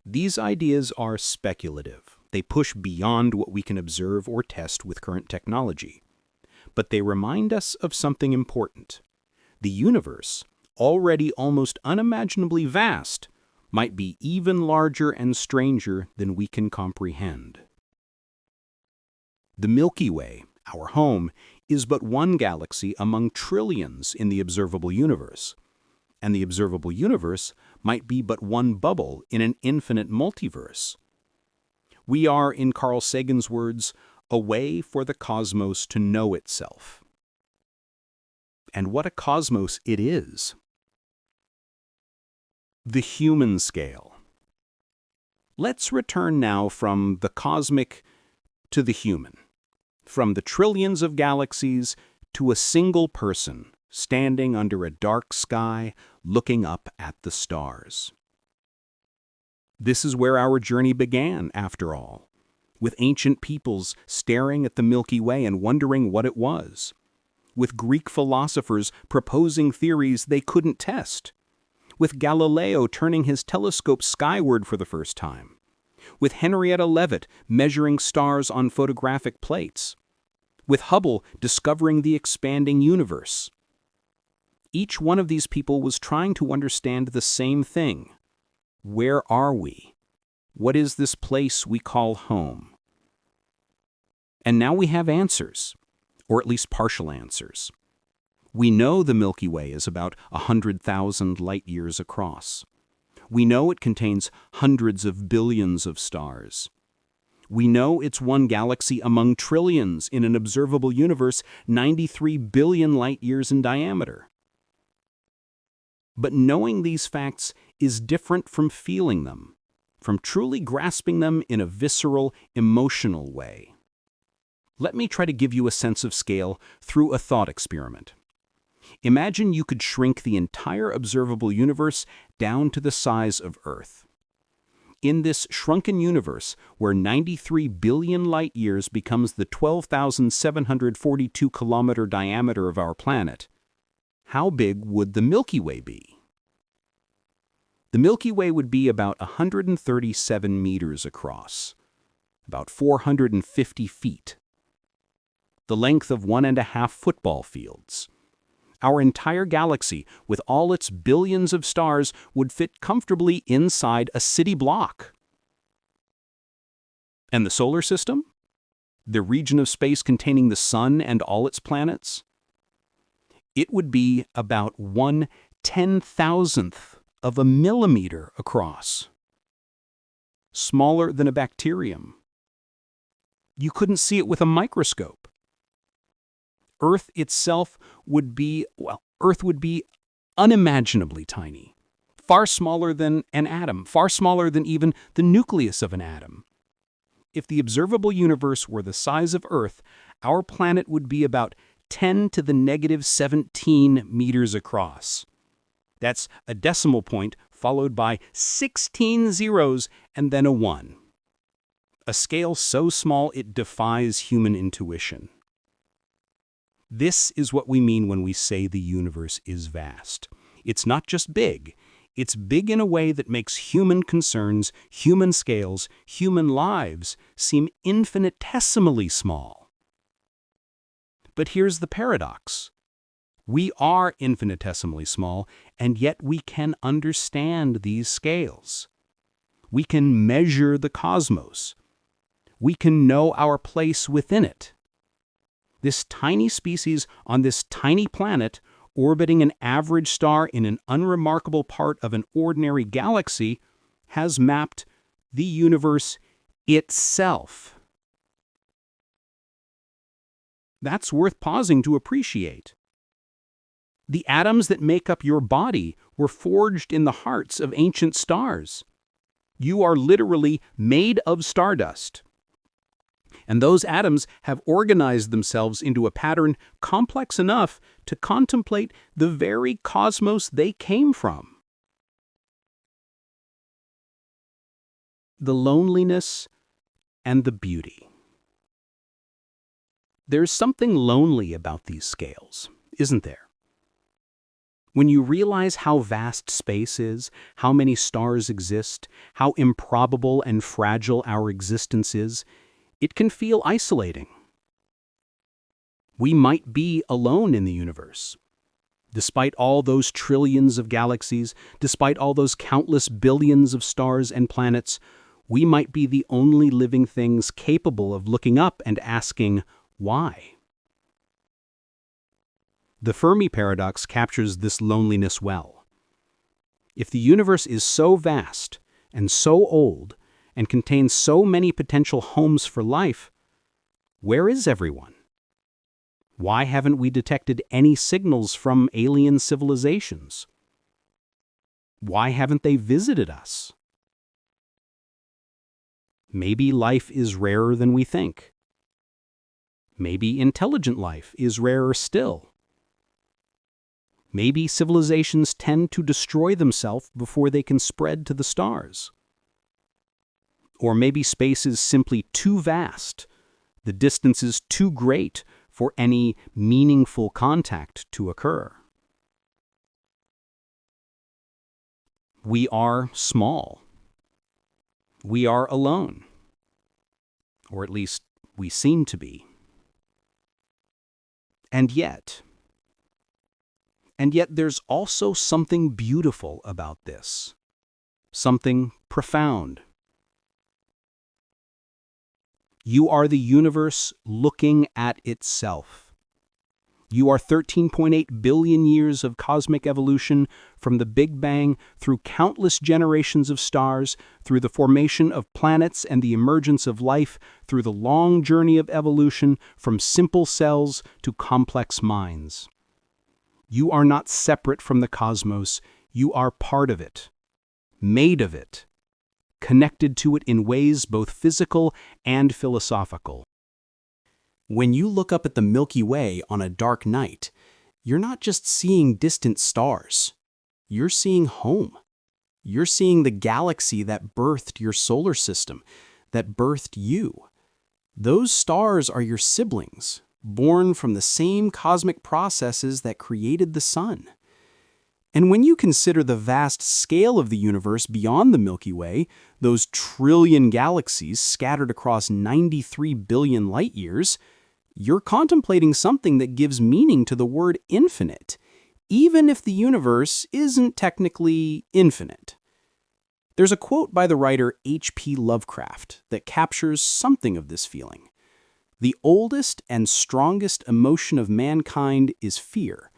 These ideas are speculative. They push beyond what we can observe or test with current technology. But they remind us of something important. The universe, already almost unimaginably vast, might be even larger and stranger than we can comprehend. The Milky Way, our home, is but one galaxy among trillions in the observable universe, and the observable universe might be but one bubble in an infinite multiverse. We are, in Carl Sagan's words, a way for the cosmos to know itself. And what a cosmos it is. The human scale. Let's return now from the cosmic to the human, from the trillions of galaxies to a single person standing under a dark sky looking up at the stars. This is where our journey began, after all, with ancient peoples staring at the Milky Way and wondering what it was, with Greek philosophers proposing theories they couldn't test, with Galileo turning his telescope skyward for the first time, with Henrietta Leavitt measuring stars on photographic plates, with Hubble discovering the expanding universe. Each one of these people was trying to understand the same thing. Where are we? What is this place we call home? And now we have answers, or at least partial answers. We know the Milky Way is about 100,000 light-years across. We know it contains hundreds of billions of stars. We know it's one galaxy among trillions in an observable universe 93 billion light-years in diameter. But knowing these facts is different from feeling them, from truly grasping them in a visceral, emotional way. Let me try to give you a sense of scale through a thought experiment. Imagine you could shrink the entire observable universe down to the size of Earth. In this shrunken universe, where 93 billion light-years becomes the 12,742-kilometer diameter of our planet, how big would the Milky Way be? The Milky Way would be about 137 meters across, about 450 feet, the length of 1.5 football fields. Our entire galaxy, with all its billions of stars, would fit comfortably inside a city block. And the solar system? The region of space containing the sun and all its planets? It would be about 1/10,000th of a millimeter across. Smaller than a bacterium. You couldn't see it with a microscope. Earth itself would be, Earth would be unimaginably tiny, far smaller than an atom, far smaller than even the nucleus of an atom. If the observable universe were the size of Earth, our planet would be about 10 to the negative 17 meters across. That's a decimal point followed by 16 zeros and then a 1. A scale so small it defies human intuition. This is what we mean when we say the universe is vast. It's not just big. It's big in a way that makes human concerns, human scales, human lives seem infinitesimally small. But here's the paradox. We are infinitesimally small, and yet we can understand these scales. We can measure the cosmos. We can know our place within it. This tiny species on this tiny planet, orbiting an average star in an unremarkable part of an ordinary galaxy, has mapped the universe itself. That's worth pausing to appreciate. The atoms that make up your body were forged in the hearts of ancient stars. You are literally made of stardust. And those atoms have organized themselves into a pattern complex enough to contemplate the very cosmos they came from. The loneliness and the beauty. There's something lonely about these scales, isn't there? When you realize how vast space is, how many stars exist, how improbable and fragile our existence is, it can feel isolating. We might be alone in the universe. Despite all those trillions of galaxies, despite all those countless billions of stars and planets, we might be the only living things capable of looking up and asking, why? The Fermi paradox captures this loneliness well. If the universe is so vast and so old and contains so many potential homes for life, where is everyone? Why haven't we detected any signals from alien civilizations? Why haven't they visited us? Maybe life is rarer than we think. Maybe intelligent life is rarer still. Maybe civilizations tend to destroy themselves before they can spread to the stars. Or maybe space is simply too vast, the distance is too great for any meaningful contact to occur. We are small. We are alone. Or at least we seem to be. And yet there's also something beautiful about this. Something profound. You are the universe looking at itself. You are 13.8 billion years of cosmic evolution from the Big Bang through countless generations of stars, through the formation of planets and the emergence of life, through the long journey of evolution from simple cells to complex minds. You are not separate from the cosmos, you are part of it, made of it, connected to it in ways both physical and philosophical. When you look up at the Milky Way on a dark night, you're not just seeing distant stars. You're seeing home. You're seeing the galaxy that birthed your solar system, that birthed you. Those stars are your siblings, born from the same cosmic processes that created the sun. And when you consider the vast scale of the universe beyond the Milky Way, those trillion galaxies scattered across 93 billion light years, you're contemplating something that gives meaning to the word infinite, even if the universe isn't technically infinite. There's a quote by the writer H.P. Lovecraft that captures something of this feeling. The oldest and strongest emotion of mankind is fear,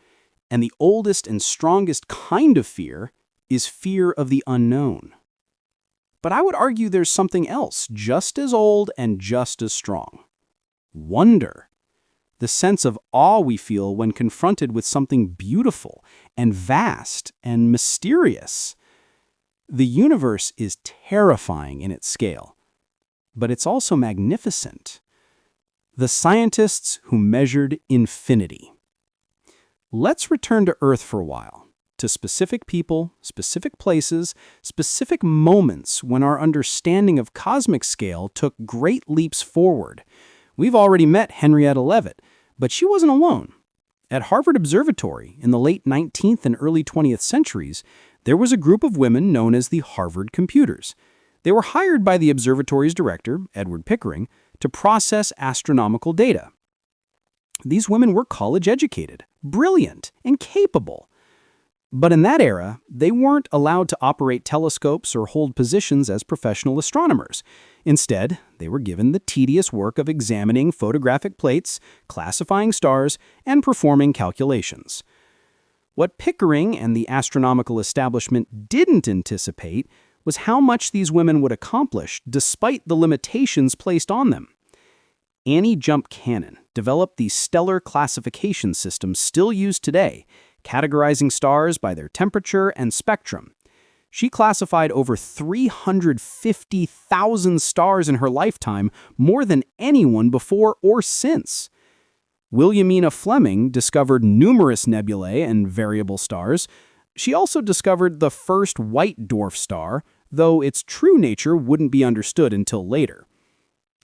and the oldest and strongest kind of fear is fear of the unknown. But I would argue there's something else just as old and just as strong. Wonder. The sense of awe we feel when confronted with something beautiful and vast and mysterious. The universe is terrifying in its scale, but it's also magnificent. The scientists who measured infinity. Let's return to Earth for a while, to specific people, specific places, specific moments when our understanding of cosmic scale took great leaps forward. We've already met Henrietta Leavitt, but she wasn't alone. At Harvard Observatory in the late 19th and early 20th centuries, there was a group of women known as the Harvard Computers. They were hired by the observatory's director, Edward Pickering, to process astronomical data. These women were college-educated, brilliant, and capable. But in that era, they weren't allowed to operate telescopes or hold positions as professional astronomers. Instead, they were given the tedious work of examining photographic plates, classifying stars, and performing calculations. What Pickering and the astronomical establishment didn't anticipate was how much these women would accomplish despite the limitations placed on them. Annie Jump Cannon developed the stellar classification system still used today, categorizing stars by their temperature and spectrum. She classified over 350,000 stars in her lifetime, more than anyone before or since. Williamina Fleming discovered numerous nebulae and variable stars. She also discovered the first white dwarf star, though its true nature wouldn't be understood until later.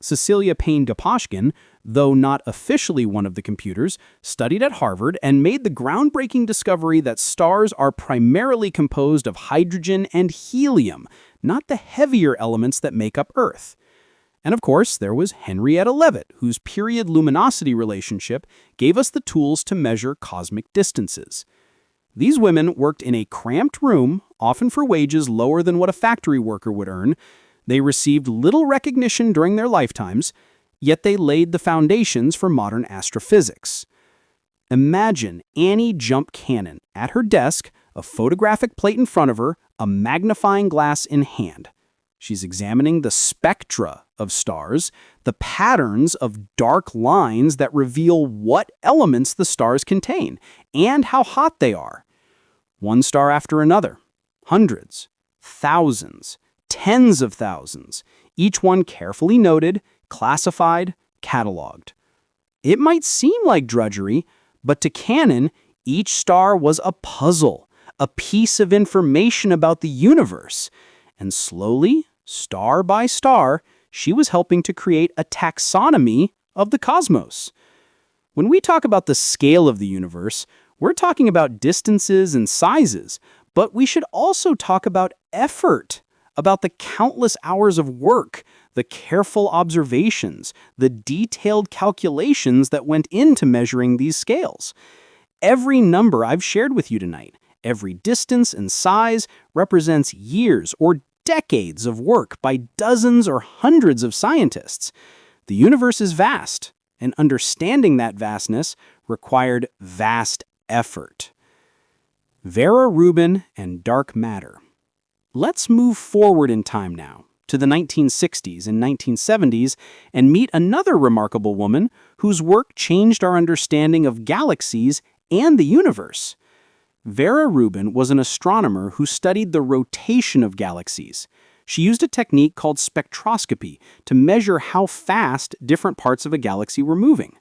Cecilia Payne-Gaposchkin, though not officially one of the computers, studied at Harvard and made the groundbreaking discovery that stars are primarily composed of hydrogen and helium, not the heavier elements that make up Earth. And of course, there was Henrietta Leavitt, whose period luminosity relationship gave us the tools to measure cosmic distances. These women worked in a cramped room, often for wages lower than what a factory worker would earn. They received little recognition during their lifetimes, yet they laid the foundations for modern astrophysics. Imagine Annie Jump Cannon at her desk, a photographic plate in front of her, a magnifying glass in hand. She's examining the spectra of stars, the patterns of dark lines that reveal what elements the stars contain and how hot they are. One star after another, hundreds, thousands, tens of thousands, each one carefully noted, classified, cataloged. It might seem like drudgery, but to Cannon, each star was a puzzle, a piece of information about the universe. And slowly, star by star, she was helping to create a taxonomy of the cosmos. When we talk about the scale of the universe, we're talking about distances and sizes, but we should also talk about effort, about the countless hours of work, the careful observations, the detailed calculations that went into measuring these scales. Every number I've shared with you tonight, every distance and size represents years or decades of work by dozens or hundreds of scientists. The universe is vast, and understanding that vastness required vast effort. Vera Rubin and dark matter. Let's move forward in time now, to the 1960s and 1970s, and meet another remarkable woman whose work changed our understanding of galaxies and the universe. Vera Rubin was an astronomer who studied the rotation of galaxies. She used a technique called spectroscopy to measure how fast different parts of a galaxy were moving.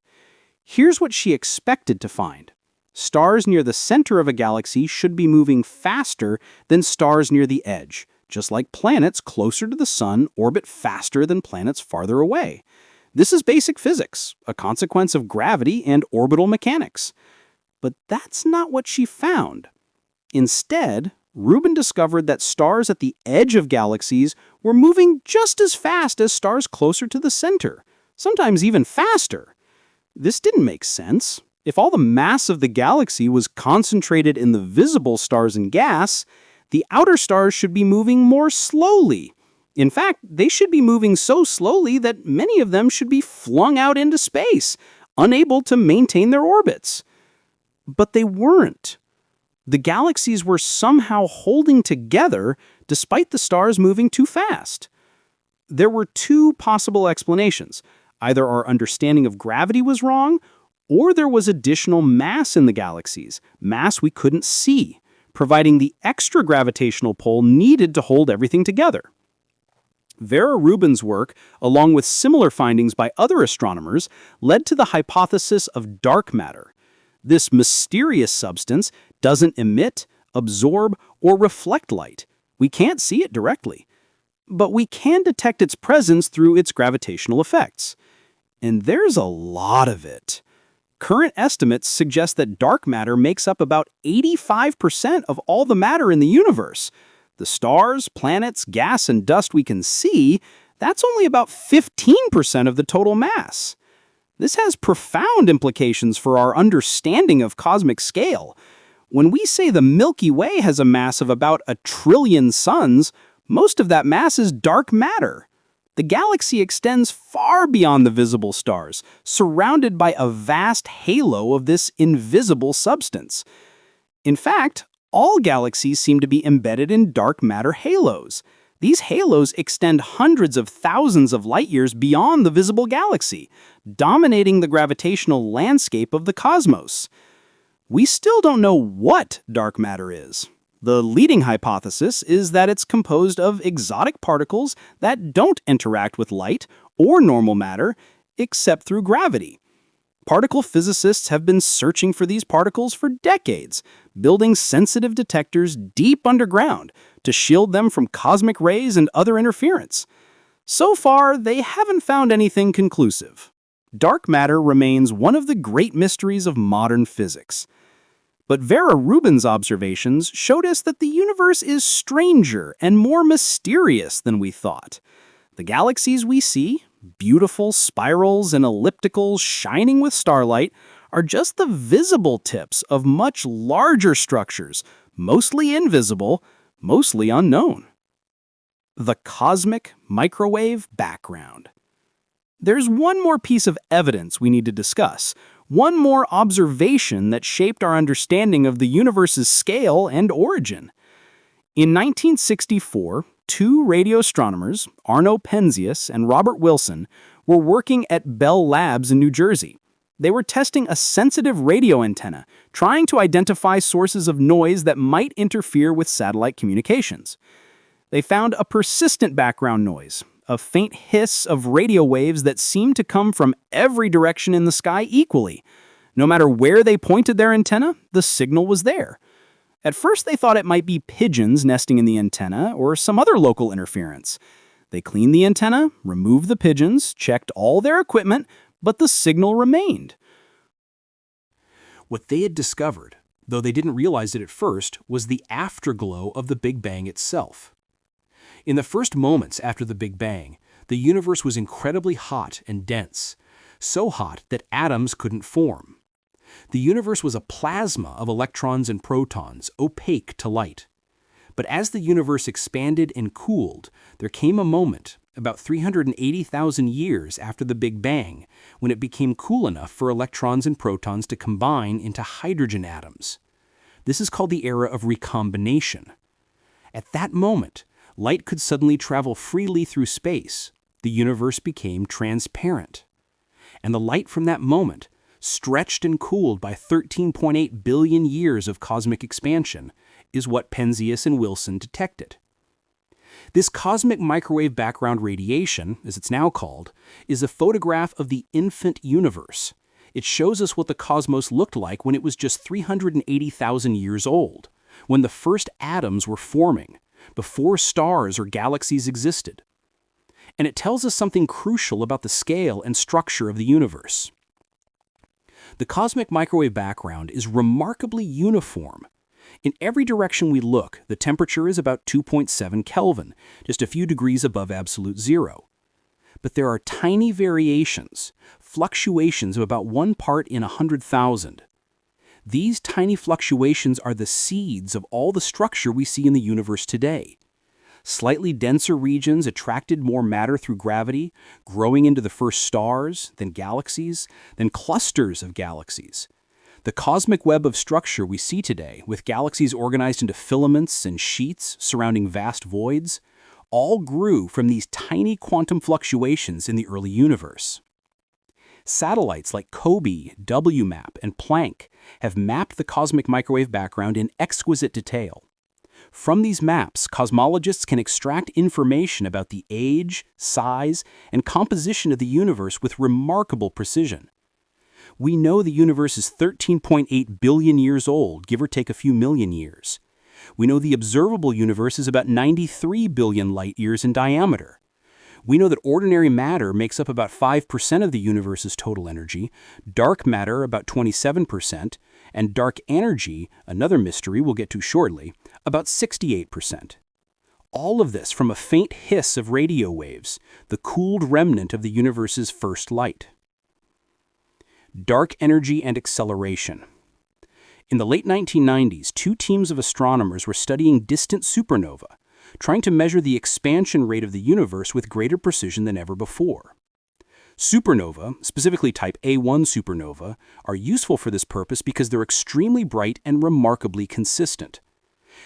Here's what she expected to find. Stars near the center of a galaxy should be moving faster than stars near the edge, just like planets closer to the sun orbit faster than planets farther away. This is basic physics, a consequence of gravity and orbital mechanics. But that's not what she found. Instead, Rubin discovered that stars at the edge of galaxies were moving just as fast as stars closer to the center, sometimes even faster. This didn't make sense. If all the mass of the galaxy was concentrated in the visible stars and gas, the outer stars should be moving more slowly. In fact, they should be moving so slowly that many of them should be flung out into space, unable to maintain their orbits. But they weren't. The galaxies were somehow holding together despite the stars moving too fast. There were two possible explanations. Either our understanding of gravity was wrong, or there was additional mass in the galaxies, mass we couldn't see, providing the extra gravitational pull needed to hold everything together. Vera Rubin's work, along with similar findings by other astronomers, led to the hypothesis of dark matter. This mysterious substance doesn't emit, absorb, or reflect light. We can't see it directly, but we can detect its presence through its gravitational effects. And there's a lot of it. Current estimates suggest that dark matter makes up about 85% of all the matter in the universe. The stars, planets, gas, and dust we can see, that's only about 15% of the total mass. This has profound implications for our understanding of cosmic scale. When we say the Milky Way has a mass of about 1 trillion suns, most of that mass is dark matter. The galaxy extends far beyond the visible stars, surrounded by a vast halo of this invisible substance. In fact, all galaxies seem to be embedded in dark matter halos. These halos extend hundreds of thousands of light years beyond the visible galaxy, dominating the gravitational landscape of the cosmos. We still don't know what dark matter is. The leading hypothesis is that it's composed of exotic particles that don't interact with light or normal matter except through gravity. Particle physicists have been searching for these particles for decades, building sensitive detectors deep underground to shield them from cosmic rays and other interference. So far, they haven't found anything conclusive. Dark matter remains one of the great mysteries of modern physics. But Vera Rubin's observations showed us that the universe is stranger and more mysterious than we thought. The galaxies we see, beautiful spirals and ellipticals shining with starlight, are just the visible tips of much larger structures, mostly invisible, mostly unknown. The cosmic microwave background. There's one more piece of evidence we need to discuss, one more observation that shaped our understanding of the universe's scale and origin. In 1964, two radio astronomers, Arno Penzias and Robert Wilson, were working at Bell Labs in New Jersey. They were testing a sensitive radio antenna, trying to identify sources of noise that might interfere with satellite communications. They found a persistent background noise, a faint hiss of radio waves that seemed to come from every direction in the sky equally. No matter where they pointed their antenna, the signal was there. At first, they thought it might be pigeons nesting in the antenna or some other local interference. They cleaned the antenna, removed the pigeons, checked all their equipment, but the signal remained. What they had discovered, though they didn't realize it at first, was the afterglow of the Big Bang itself. In the first moments after the Big Bang, the universe was incredibly hot and dense, so hot that atoms couldn't form. The universe was a plasma of electrons and protons, opaque to light. But as the universe expanded and cooled, there came a moment, about 380,000 years after the Big Bang, when it became cool enough for electrons and protons to combine into hydrogen atoms. This is called the era of recombination. At that moment, light could suddenly travel freely through space. The universe became transparent. And the light from that moment, stretched and cooled by 13.8 billion years of cosmic expansion, is what Penzias and Wilson detected. This cosmic microwave background radiation, as it's now called, is a photograph of the infant universe. It shows us what the cosmos looked like when it was just 380,000 years old, when the first atoms were forming, before stars or galaxies existed. And it tells us something crucial about the scale and structure of the universe. The cosmic microwave background is remarkably uniform. In every direction we look, the temperature is about 2.7 Kelvin, just a few degrees above absolute zero. But there are tiny variations, fluctuations of about 1 part in 100,000. These tiny fluctuations are the seeds of all the structure we see in the universe today. Slightly denser regions attracted more matter through gravity, growing into the first stars, then galaxies, then clusters of galaxies. The cosmic web of structure we see today, with galaxies organized into filaments and sheets surrounding vast voids, all grew from these tiny quantum fluctuations in the early universe. Satellites like COBE, WMAP, and Planck have mapped the cosmic microwave background in exquisite detail. From these maps, cosmologists can extract information about the age, size, and composition of the universe with remarkable precision. We know the universe is 13.8 billion years old, give or take a few million years. We know the observable universe is about 93 billion light-years in diameter. We know that ordinary matter makes up about 5% of the universe's total energy, dark matter about 27%, and dark energy, another mystery we'll get to shortly, about 68%. All of this from a faint hiss of radio waves, the cooled remnant of the universe's first light. Dark energy and acceleration. In the late 1990s, two teams of astronomers were studying distant supernova, trying to measure the expansion rate of the universe with greater precision than ever before. Supernova, specifically type A1 supernova, are useful for this purpose because they're extremely bright and remarkably consistent.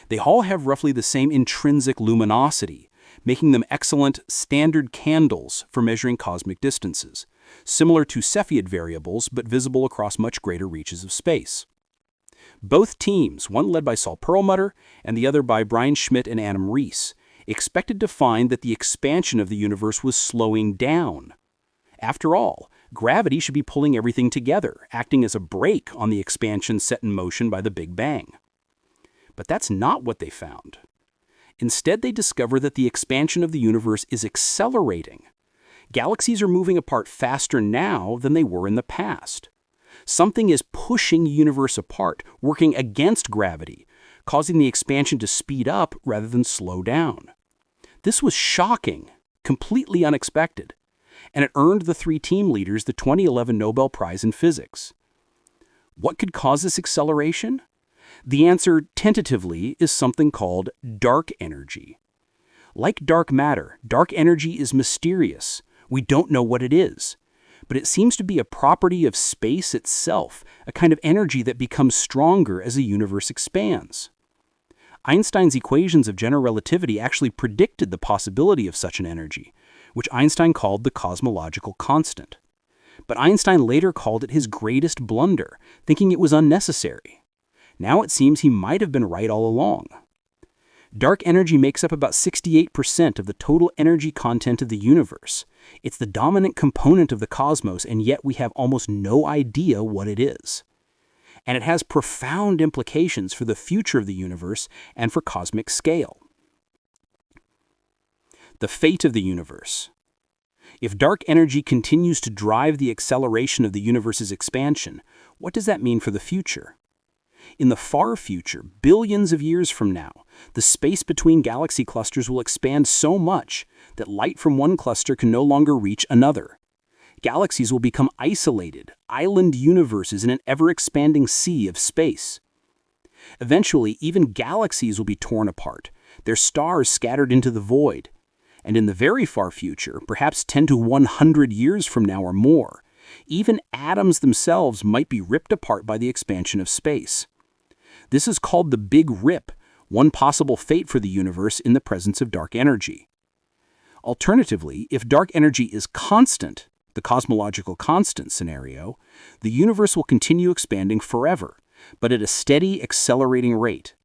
They all have roughly the same intrinsic luminosity, making them excellent standard candles for measuring cosmic distances, similar to Cepheid variables but visible across much greater reaches of space. Both teams, one led by Saul Perlmutter and the other by Brian Schmidt and Adam Rees, expected to find that the expansion of the universe was slowing down. After all, gravity should be pulling everything together, acting as a brake on the expansion set in motion by the Big Bang. But that's not what they found. Instead, they discover that the expansion of the universe is accelerating. Galaxies are moving apart faster now than they were in the past. Something is pushing the universe apart, working against gravity, causing the expansion to speed up rather than slow down. This was shocking, completely unexpected, and it earned the three team leaders the 2011 Nobel Prize in Physics. What could cause this acceleration? The answer, tentatively, is something called dark energy. Like dark matter, dark energy is mysterious. We don't know what it is. But it seems to be a property of space itself, a kind of energy that becomes stronger as the universe expands. Einstein's equations of general relativity actually predicted the possibility of such an energy, which Einstein called the cosmological constant. But Einstein later called it his greatest blunder, thinking it was unnecessary. Now it seems he might have been right all along. Dark energy makes up about 68% of the total energy content of the universe. It's the dominant component of the cosmos, and yet we have almost no idea what it is. And it has profound implications for the future of the universe and for cosmic scale. The fate of the universe. If dark energy continues to drive the acceleration of the universe's expansion, what does that mean for the future? In the far future, billions of years from now, the space between galaxy clusters will expand so much that light from one cluster can no longer reach another. Galaxies will become isolated, island universes in an ever-expanding sea of space. Eventually, even galaxies will be torn apart, their stars scattered into the void. And in the very far future, perhaps 10 to 100 years from now or more, even atoms themselves might be ripped apart by the expansion of space. This is called the Big Rip, one possible fate for the universe in the presence of dark energy. Alternatively, if dark energy is constant, the cosmological constant scenario, the universe will continue expanding forever, but at a steady, accelerating rate.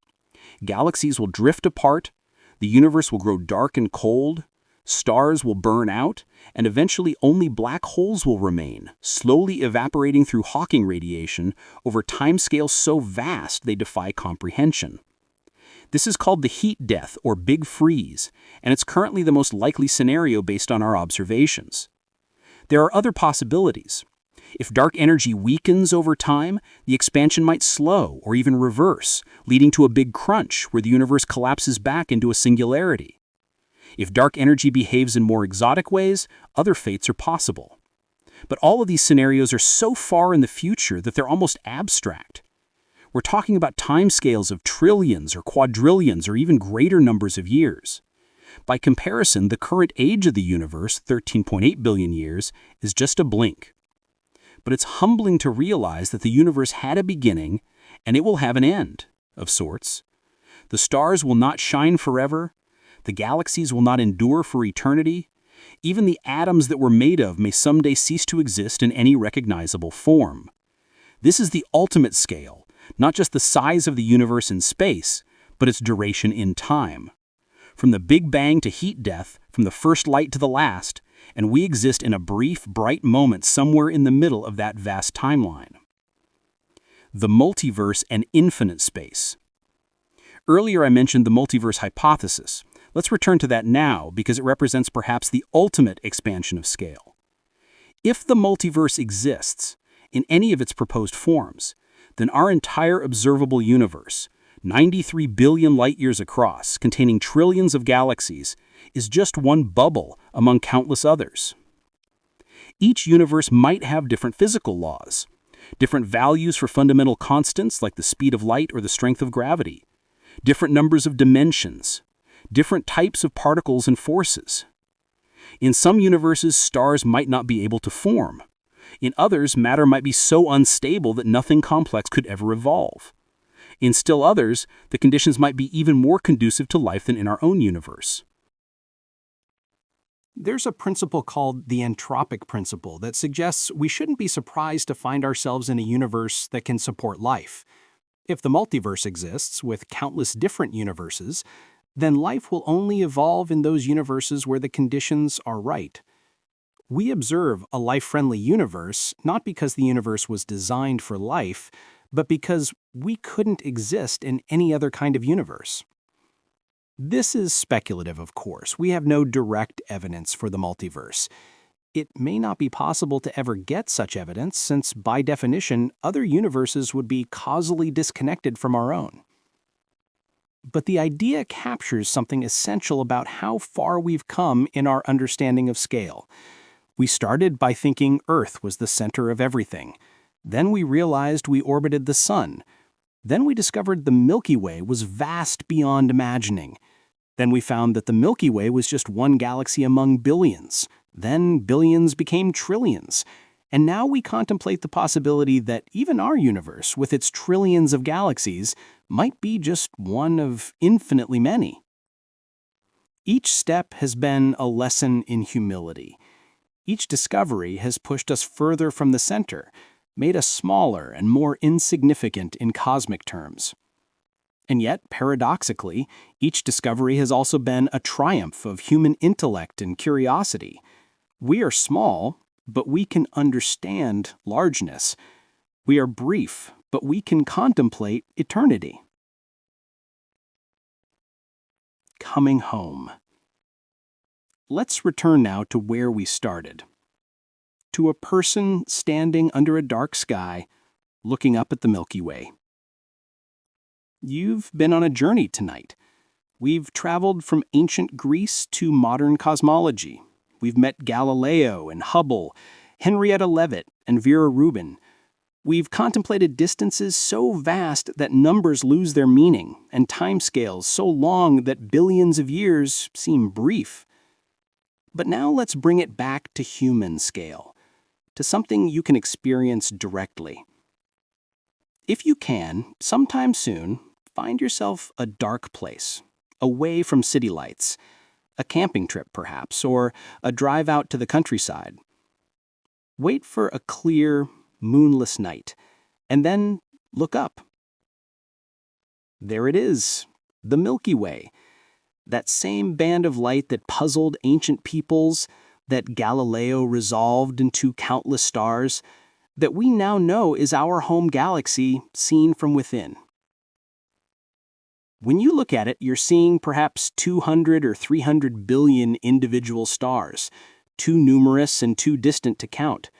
Galaxies will drift apart, the universe will grow dark and cold, stars will burn out, and eventually only black holes will remain, slowly evaporating through Hawking radiation over timescales so vast they defy comprehension. This is called the heat death or big freeze, and it's currently the most likely scenario based on our observations. There are other possibilities. If dark energy weakens over time, the expansion might slow or even reverse, leading to a big crunch where the universe collapses back into a singularity. If dark energy behaves in more exotic ways, other fates are possible. But all of these scenarios are so far in the future that they're almost abstract. We're talking about timescales of trillions or quadrillions or even greater numbers of years. By comparison, the current age of the universe, 13.8 billion years, is just a blink. But it's humbling to realize that the universe had a beginning, and it will have an end, of sorts. The stars will not shine forever, the galaxies will not endure for eternity, even the atoms that we're made of may someday cease to exist in any recognizable form. This is the ultimate scale, not just the size of the universe in space, but its duration in time. From the Big Bang to heat death, from the first light to the last, and we exist in a brief, bright moment somewhere in the middle of that vast timeline. The multiverse and infinite space. Earlier I mentioned the multiverse hypothesis. Let's return to that now because it represents perhaps the ultimate expansion of scale. If the multiverse exists, in any of its proposed forms, then our entire observable universe, 93 billion light-years across, containing trillions of galaxies, is just one bubble among countless others. Each universe might have different physical laws, different values for fundamental constants like the speed of light or the strength of gravity, different numbers of dimensions, different types of particles and forces. In some universes, stars might not be able to form. In others, matter might be so unstable that nothing complex could ever evolve. In still others, the conditions might be even more conducive to life than in our own universe. There's a principle called the entropic principle that suggests we shouldn't be surprised to find ourselves in a universe that can support life. If the multiverse exists with countless different universes, then life will only evolve in those universes where the conditions are right. We observe a life-friendly universe not because the universe was designed for life, but because we couldn't exist in any other kind of universe. This is speculative, of course. We have no direct evidence for the multiverse. It may not be possible to ever get such evidence since, by definition, other universes would be causally disconnected from our own. But the idea captures something essential about how far we've come in our understanding of scale. We started by thinking Earth was the center of everything. Then we realized we orbited the Sun. Then we discovered the Milky Way was vast beyond imagining. Then we found that the Milky Way was just one galaxy among billions. Then billions became trillions. And now we contemplate the possibility that even our universe, with its trillions of galaxies, might be just one of infinitely many. Each step has been a lesson in humility. Each discovery has pushed us further from the center, made us smaller and more insignificant in cosmic terms. And yet, paradoxically, each discovery has also been a triumph of human intellect and curiosity. We are small, but we can understand largeness. We are brief, but we can contemplate eternity. Coming home. Let's return now to where we started. To a person standing under a dark sky, looking up at the Milky Way. You've been on a journey tonight. We've traveled from ancient Greece to modern cosmology. We've met Galileo and Hubble, Henrietta Leavitt and Vera Rubin. We've contemplated distances so vast that numbers lose their meaning, and timescales so long that billions of years seem brief. But now let's bring it back to human scale, to something you can experience directly. If you can, sometime soon, find yourself a dark place, away from city lights, a camping trip perhaps, or a drive out to the countryside. Wait for a clear, moonless night, and then look up. There it is, the Milky Way, that same band of light that puzzled ancient peoples, that Galileo resolved into countless stars, that we now know is our home galaxy seen from within. When you look at it, you're seeing perhaps 200 or 300 billion individual stars, too numerous and too distant to count.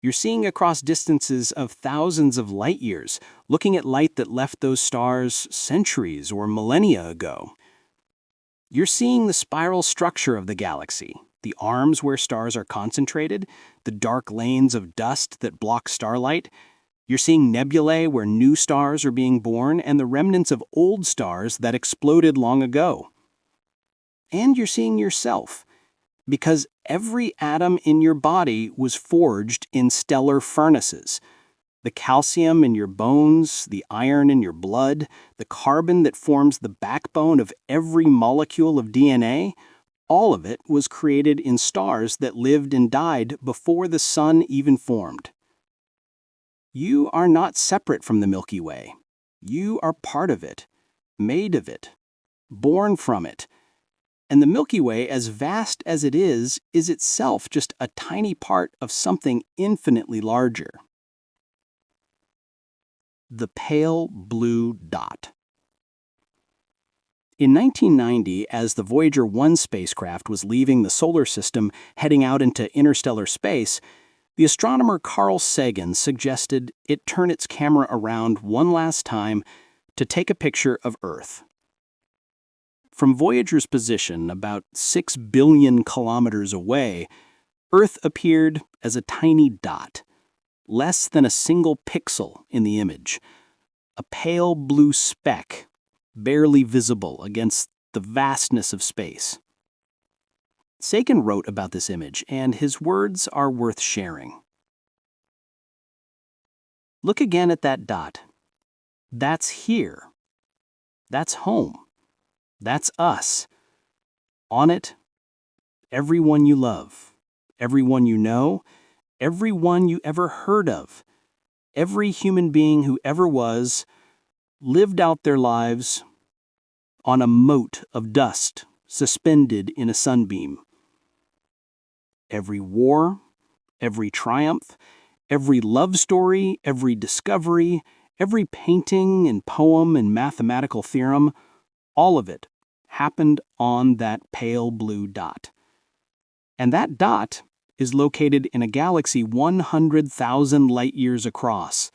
You're seeing across distances of thousands of light years, looking at light that left those stars centuries or millennia ago. You're seeing the spiral structure of the galaxy, the arms where stars are concentrated, the dark lanes of dust that block starlight. You're seeing nebulae where new stars are being born and the remnants of old stars that exploded long ago. And you're seeing yourself, because every atom in your body was forged in stellar furnaces. The calcium in your bones, the iron in your blood, the carbon that forms the backbone of every molecule of DNA, all of it was created in stars that lived and died before the sun even formed. You are not separate from the Milky Way. You are part of it, made of it, born from it. And the Milky Way, as vast as it is itself just a tiny part of something infinitely larger. The pale blue dot. In 1990, as the Voyager 1 spacecraft was leaving the solar system heading out into interstellar space, the astronomer Carl Sagan suggested it turn its camera around one last time to take a picture of Earth. From Voyager's position, about 6 billion kilometers away, Earth appeared as a tiny dot, less than a single pixel in the image, a pale blue speck, barely visible against the vastness of space. Sagan wrote about this image, and his words are worth sharing. Look again at that dot. That's here. That's home. That's us. On it, everyone you love, everyone you know, everyone you ever heard of, every human being who ever was, lived out their lives on a mote of dust suspended in a sunbeam. Every war, every triumph, every love story, every discovery, every painting and poem and mathematical theorem, all of it happened on that pale blue dot. And that dot is located in a galaxy 100,000 light-years across,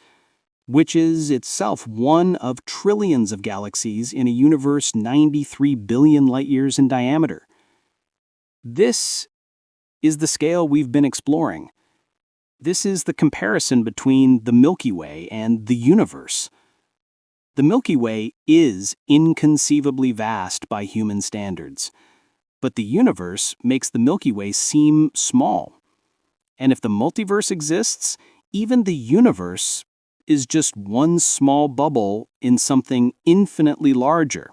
which is itself one of trillions of galaxies in a universe 93 billion light-years in diameter. This is the scale we've been exploring. This is the comparison between the Milky Way and the universe. The Milky Way is inconceivably vast by human standards, but the universe makes the Milky Way seem small. And if the multiverse exists, even the universe is just one small bubble in something infinitely larger.